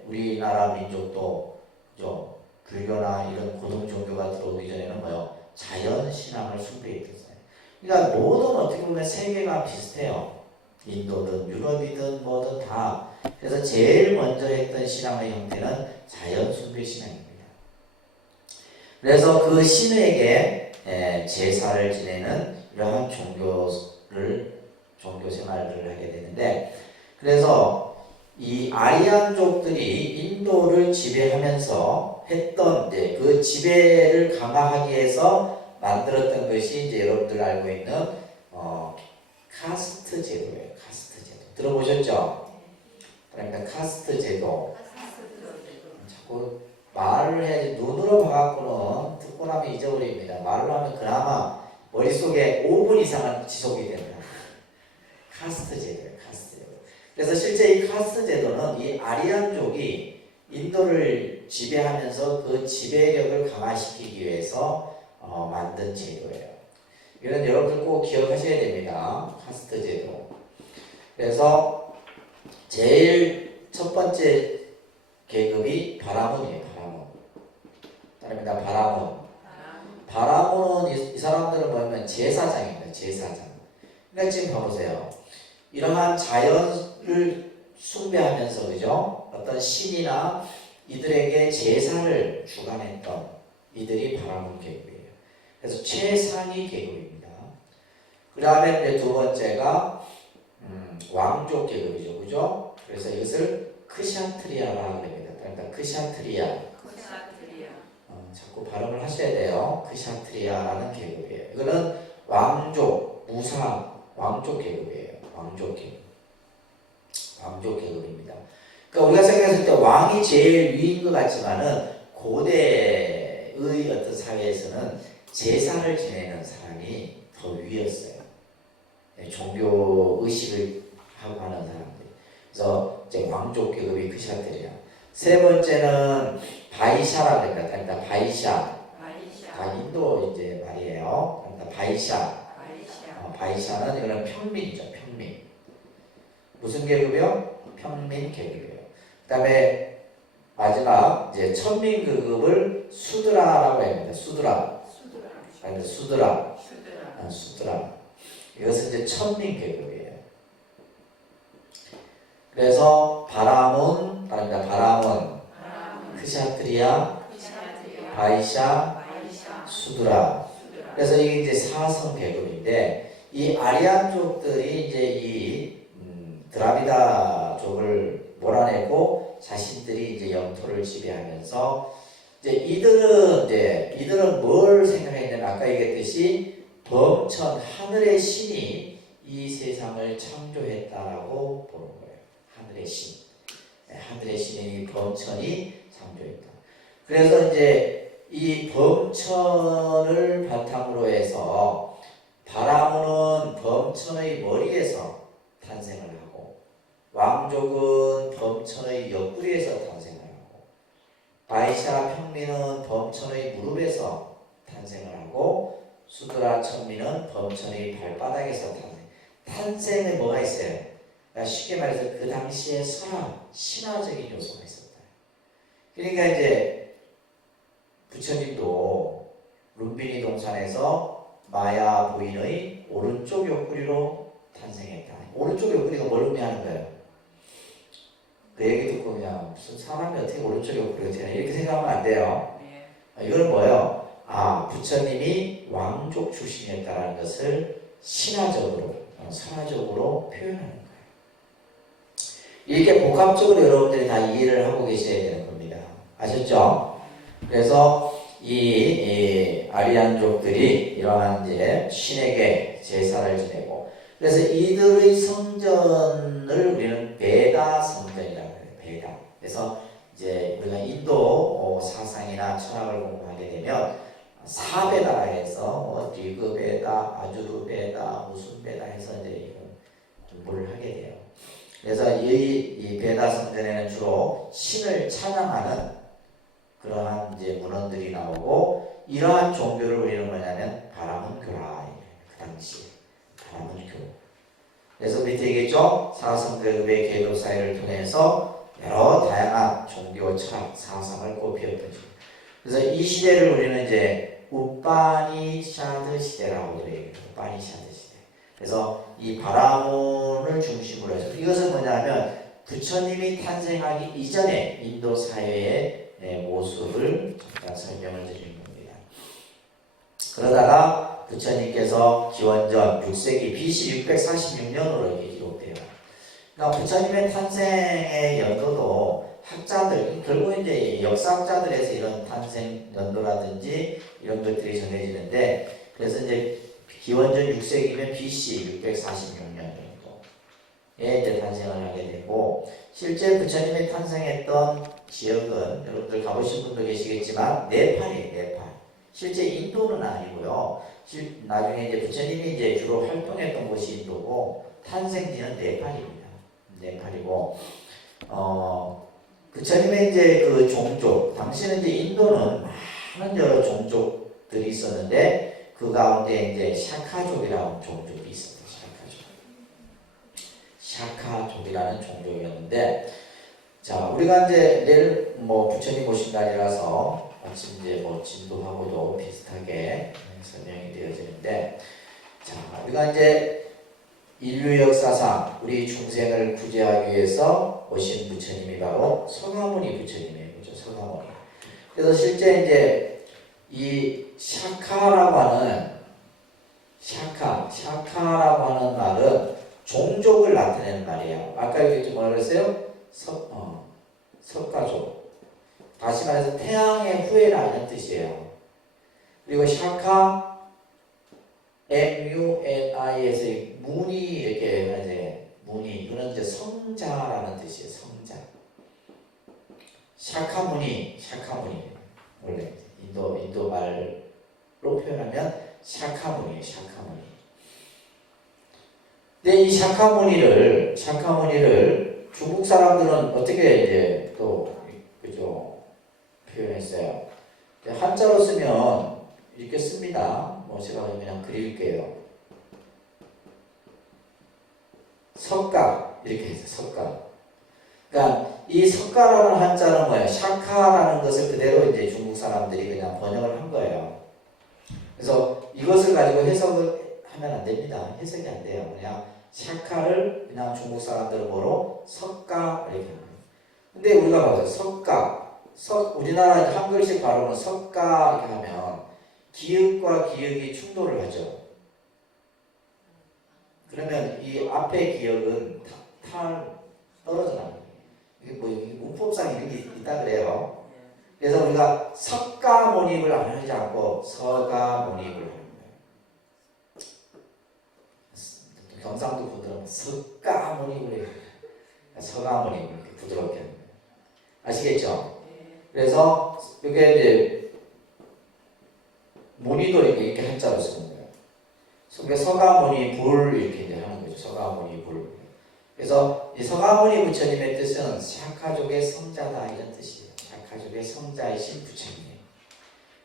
우리나라 민족도 그죠? 불교나 이런 고등 종교가 들어오기 전에는 뭐요? 자연 신앙을 숭배했었어요. 그러니까 모든 어떻게 보면 세계가 비슷해요. 인도든 유럽이든 뭐든 다. 그래서 제일 먼저 했던 신앙의 형태는 자연 숭배 신앙입니다. 그래서 그 신에게 제사를 지내는 이러한 종교 생활을 하게 되는데 그래서 이 아리안족들이 인도를 지배하면서 했던 그 지배를 강화하기 위해서 만들었던 것이 이제 여러분들 알고 있는 카스트 제도예요. 카스트 제도 들어보셨죠? 그러니까 카스트 제도. 자꾸 말을 해야지 눈으로 봐갖고는 듣고 나면 잊어버립니다. 말로 하면 그나마 머릿속에 5분 이상은 지속이 됩니다. 카스트 제도예요. 카스트 제도. 그래서 실제 이 카스트 제도는 이 아리안족이 인도를 지배하면서 그 지배력을 강화시키기 위해서 만든 제도예요. 이건 여러분들 꼭 기억하셔야 됩니다. 카스트 제도. 그래서 제일 첫 번째 계급이 바라문이에요. 바라문. 따릅니다. 바라문. 바라문은 이 사람들은 뭐냐면 제사장입니다. 제사장. 그러니까 지금 봐보세요. 이러한 자연을 숭배하면서 그죠? 어떤 신이나 이들에게 제사를 주관했던 이들이 바라문 계급이에요. 그래서 최상위 계급입니다. 그 다음에 이제 두 번째가 왕족 계급이죠. 그죠? 그래서 이것을 크샤트리아라고 합니다. 그러니까 크샤트리아. 자꾸 발음을 하셔야 돼요. 크샤트리아라는 계급이에요. 이거는 왕족, 무사, 왕족 계급이에요. 왕족 계급. 왕족 계급입니다. 그러니까 우리가 생각했을 때 왕이 제일 위인 것 같지만은 고대의 어떤 사회에서는 제사를 지내는 사람이 더 위였어요. 종교 의식을 하고 하는 사람들. 그래서 이제 왕족 계급이 크샤트리아. 세 번째는 바이샤라고 합니다. 그러니까 바이샤. 다 인도 이제 말이에요. 그러니까 바이샤는 이거는 평민이죠. 평민. 무슨 계급이요? 평민 계급이에요. 그다음에 마지막 이제 천민 계급을 수드라라고 합니다. 수드라. 이것은 이제 천민 계급이에요. 그래서 바라문, 크샤트리아, 바이샤, 수드라. 그래서 이게 이제 사성 계급인데 이 아리안족들이 이제 이 드라비다족을 몰아내고 자신들이 이제 영토를 지배하면서 이제 이들은 뭘 생각했냐면 아까 얘기했듯이 범천 하늘의 신이 이 세상을 창조했다라고 보는 거예요. 하늘의 신. 하늘의 신인 범천이 창조했다. 그래서 이제 이 범천을 바탕으로 해서 바라문은 범천의 머리에서 탄생을 하고 왕족은 범천의 옆구리에서 탄생을 하고 바이샤 평민은 범천의 무릎에서 탄생을 하고 수드라 천민은 범천의 발바닥에서 탄생에 뭐가 있어요? 그러니까 쉽게 말해서 그 당시에 신화적인 요소가 있었다. 그러니까 이제 부처님도 룸비니 동산에서 마야 부인의 오른쪽 옆구리로 탄생했다. 오른쪽 옆구리가 뭘 의미하는 거예요? 그 얘기 듣고 그냥 무슨 사람이 어떻게 오른쪽 옆구리가 되나 이렇게 생각하면 안 돼요. 이거는 뭐예요? 부처님이 왕족 출신이었다는 것을 신화적으로, 선화적으로 표현하는 거예요. 이렇게 복합적으로 여러분들이 다 이해를 하고 계셔야 되는 겁니다. 아셨죠? 그래서 이 아리안족들이 이러한 이제 신에게 제사를 지내고 그래서 이들의 성전을 우리는 베다 성전이라고 해요. 베다. 그래서 이제 우리가 인도 사상이나 철학을 공부하게 되면 사베다 해서 리그베다, 아주르베다, 무슨 베다 해서 이제 공부를 하게 돼요. 그래서 이 베다 성전에는 주로 신을 찬양하는 그러한 이제 문헌들이 나오고 이러한 종교를 우리는 뭐냐면 바라문교라. 그 당시 바라문교. 그래서 밑에 얘기했죠. 사성계급의 계급 사회를 통해서 여러 다양한 종교, 철학, 사상을 꽃피웠던 시대. 그래서 이 시대를 우리는 이제 우파니샤드 시대라고도 얘기해요. 우파니샤드 시대. 그래서 이 바라문을 중심으로 해서 이것은 뭐냐면 부처님이 탄생하기 이전에 인도 사회의 모습을 잠깐 설명을 드리는 겁니다. 그러다가 부처님께서 기원전 6세기 BC 646년으로 이렇게 기록돼요. 그러니까 부처님의 탄생의 연도도 학자들, 결국 이제 역사학자들에서 이런 탄생 연도라든지 이런 것들이 전해지는데, 그래서 이제 기원전 6세기면 BC 646년 정도에 이제 탄생을 하게 되고, 실제 부처님이 탄생했던 지역은 여러분들 가보신 분도 계시겠지만 네팔이에요. 네팔. 실제 인도는 아니고요. 나중에 이제 부처님이 이제 주로 활동했던 곳이 인도고 탄생지는 네팔입니다. 네팔이고 부처님의 이제 그 종족, 당시는 이제 인도는 많은 여러 종족들이 있었는데 그 가운데 이제 샤카족이라는 종족이 있었어요. 샤카족이라는 종족이었는데, 자, 우리가 이제 내일 부처님 오신 날이라서 마침 이제 진도하고도 비슷하게 설명이 되어지는데, 자, 우리가 이제 인류 역사상 우리 중생을 구제하기 위해서 오신 부처님이 바로 서가모니 부처님이에요. 그렇죠? 서가모니. 그래서 실제 이제 이 샤카라고 하는 말은 종족을 나타내는 말이에요. 아까 이렇게 뭐라 그랬어요? 석가족. 다시 말해서 태양의 후예라는 뜻이에요. 그리고 샤카, MUNI에서 문이 이렇게 이제 문이, 이거는 이제 성자라는 뜻이에요. 성자. 샤카무니. 원래 인도 말로 표현하면 샤카무니예요. 샤카무니. 근데 이 샤카무니를 중국 사람들은 어떻게 이제 또 그죠 표현했어요. 한자로 쓰면 이렇게 씁니다. 뭐 제가 그냥 그릴게요. 석가 이렇게 해서 석가. 그러니까 이 석가라는 한자는 뭐예요? 샤카라는 것을 그대로 이제 중국 사람들이 그냥 번역을 한 거예요. 그래서 이것을 가지고 해석을 하면 안 됩니다. 해석이 안 돼요. 그냥 샤카를 그냥 중국 사람들은 뭐로 석가 이렇게 합니다. 근데 우리가 봐서 석가, 우리나라 한글식 발음은 석가 이렇게 하면 기역과 기역이 충돌을 하죠. 그러면 이 앞에 기역은 떨어져 나가요. 이게 뭐 문법상 이런 게 있다 그래요. 그래서 우리가 석가모니를 안 하지 않고 서가모니를 하는 거예요. 경상도 분들은 석가모니를 해요. 서가모니 이렇게 부드럽게 하는 거예요. 아시겠죠? 그래서 이게 이제 모니도 이렇게 한자로 쓰는 거예요. 그래서 서가모니 불 이렇게 이제 하는 거죠. 서가모니 불. 그래서 이 서가모니 부처님의 뜻은 샤카족의 성자다 이런 뜻이에요. 샤카족의 성자이신 부처님이에요.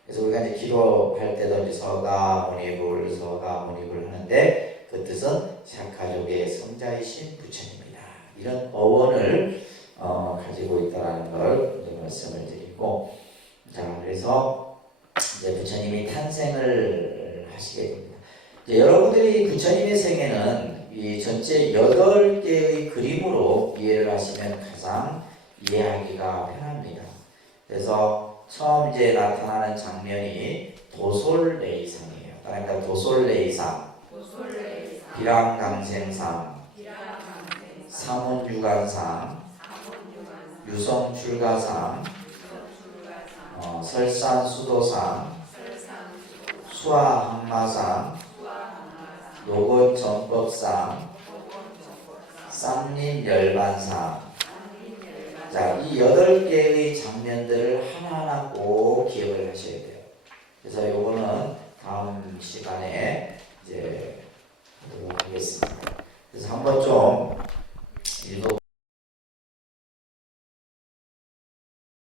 그래서 우리가 이제 기도할 때도 이제 서가모니불 하는데 그 뜻은 샤카족의 성자이신 부처님이다. 이런 어원을 가지고 있다는 걸 이제 말씀을 드리고, 자 그래서 이제 부처님이 탄생을 하시게 됩니다. 이제 여러분들이 부처님의 생애는 이 전체 8개의 그림으로 이해를 하시면 가장 이해하기가 편합니다. 그래서 처음 이제 나타나는 장면이 도솔레이상이에요. 그러니까 도솔레이상, 비랑강생상, 사문유관상, 유성출가상, 설산수도상, 수화항마상, 요것정법상, 쌍림열반상. 자, 이 8개의 장면들을 하나하나 꼭 기억을 하셔야 돼요. 그래서 요거는 다음 시간에 이제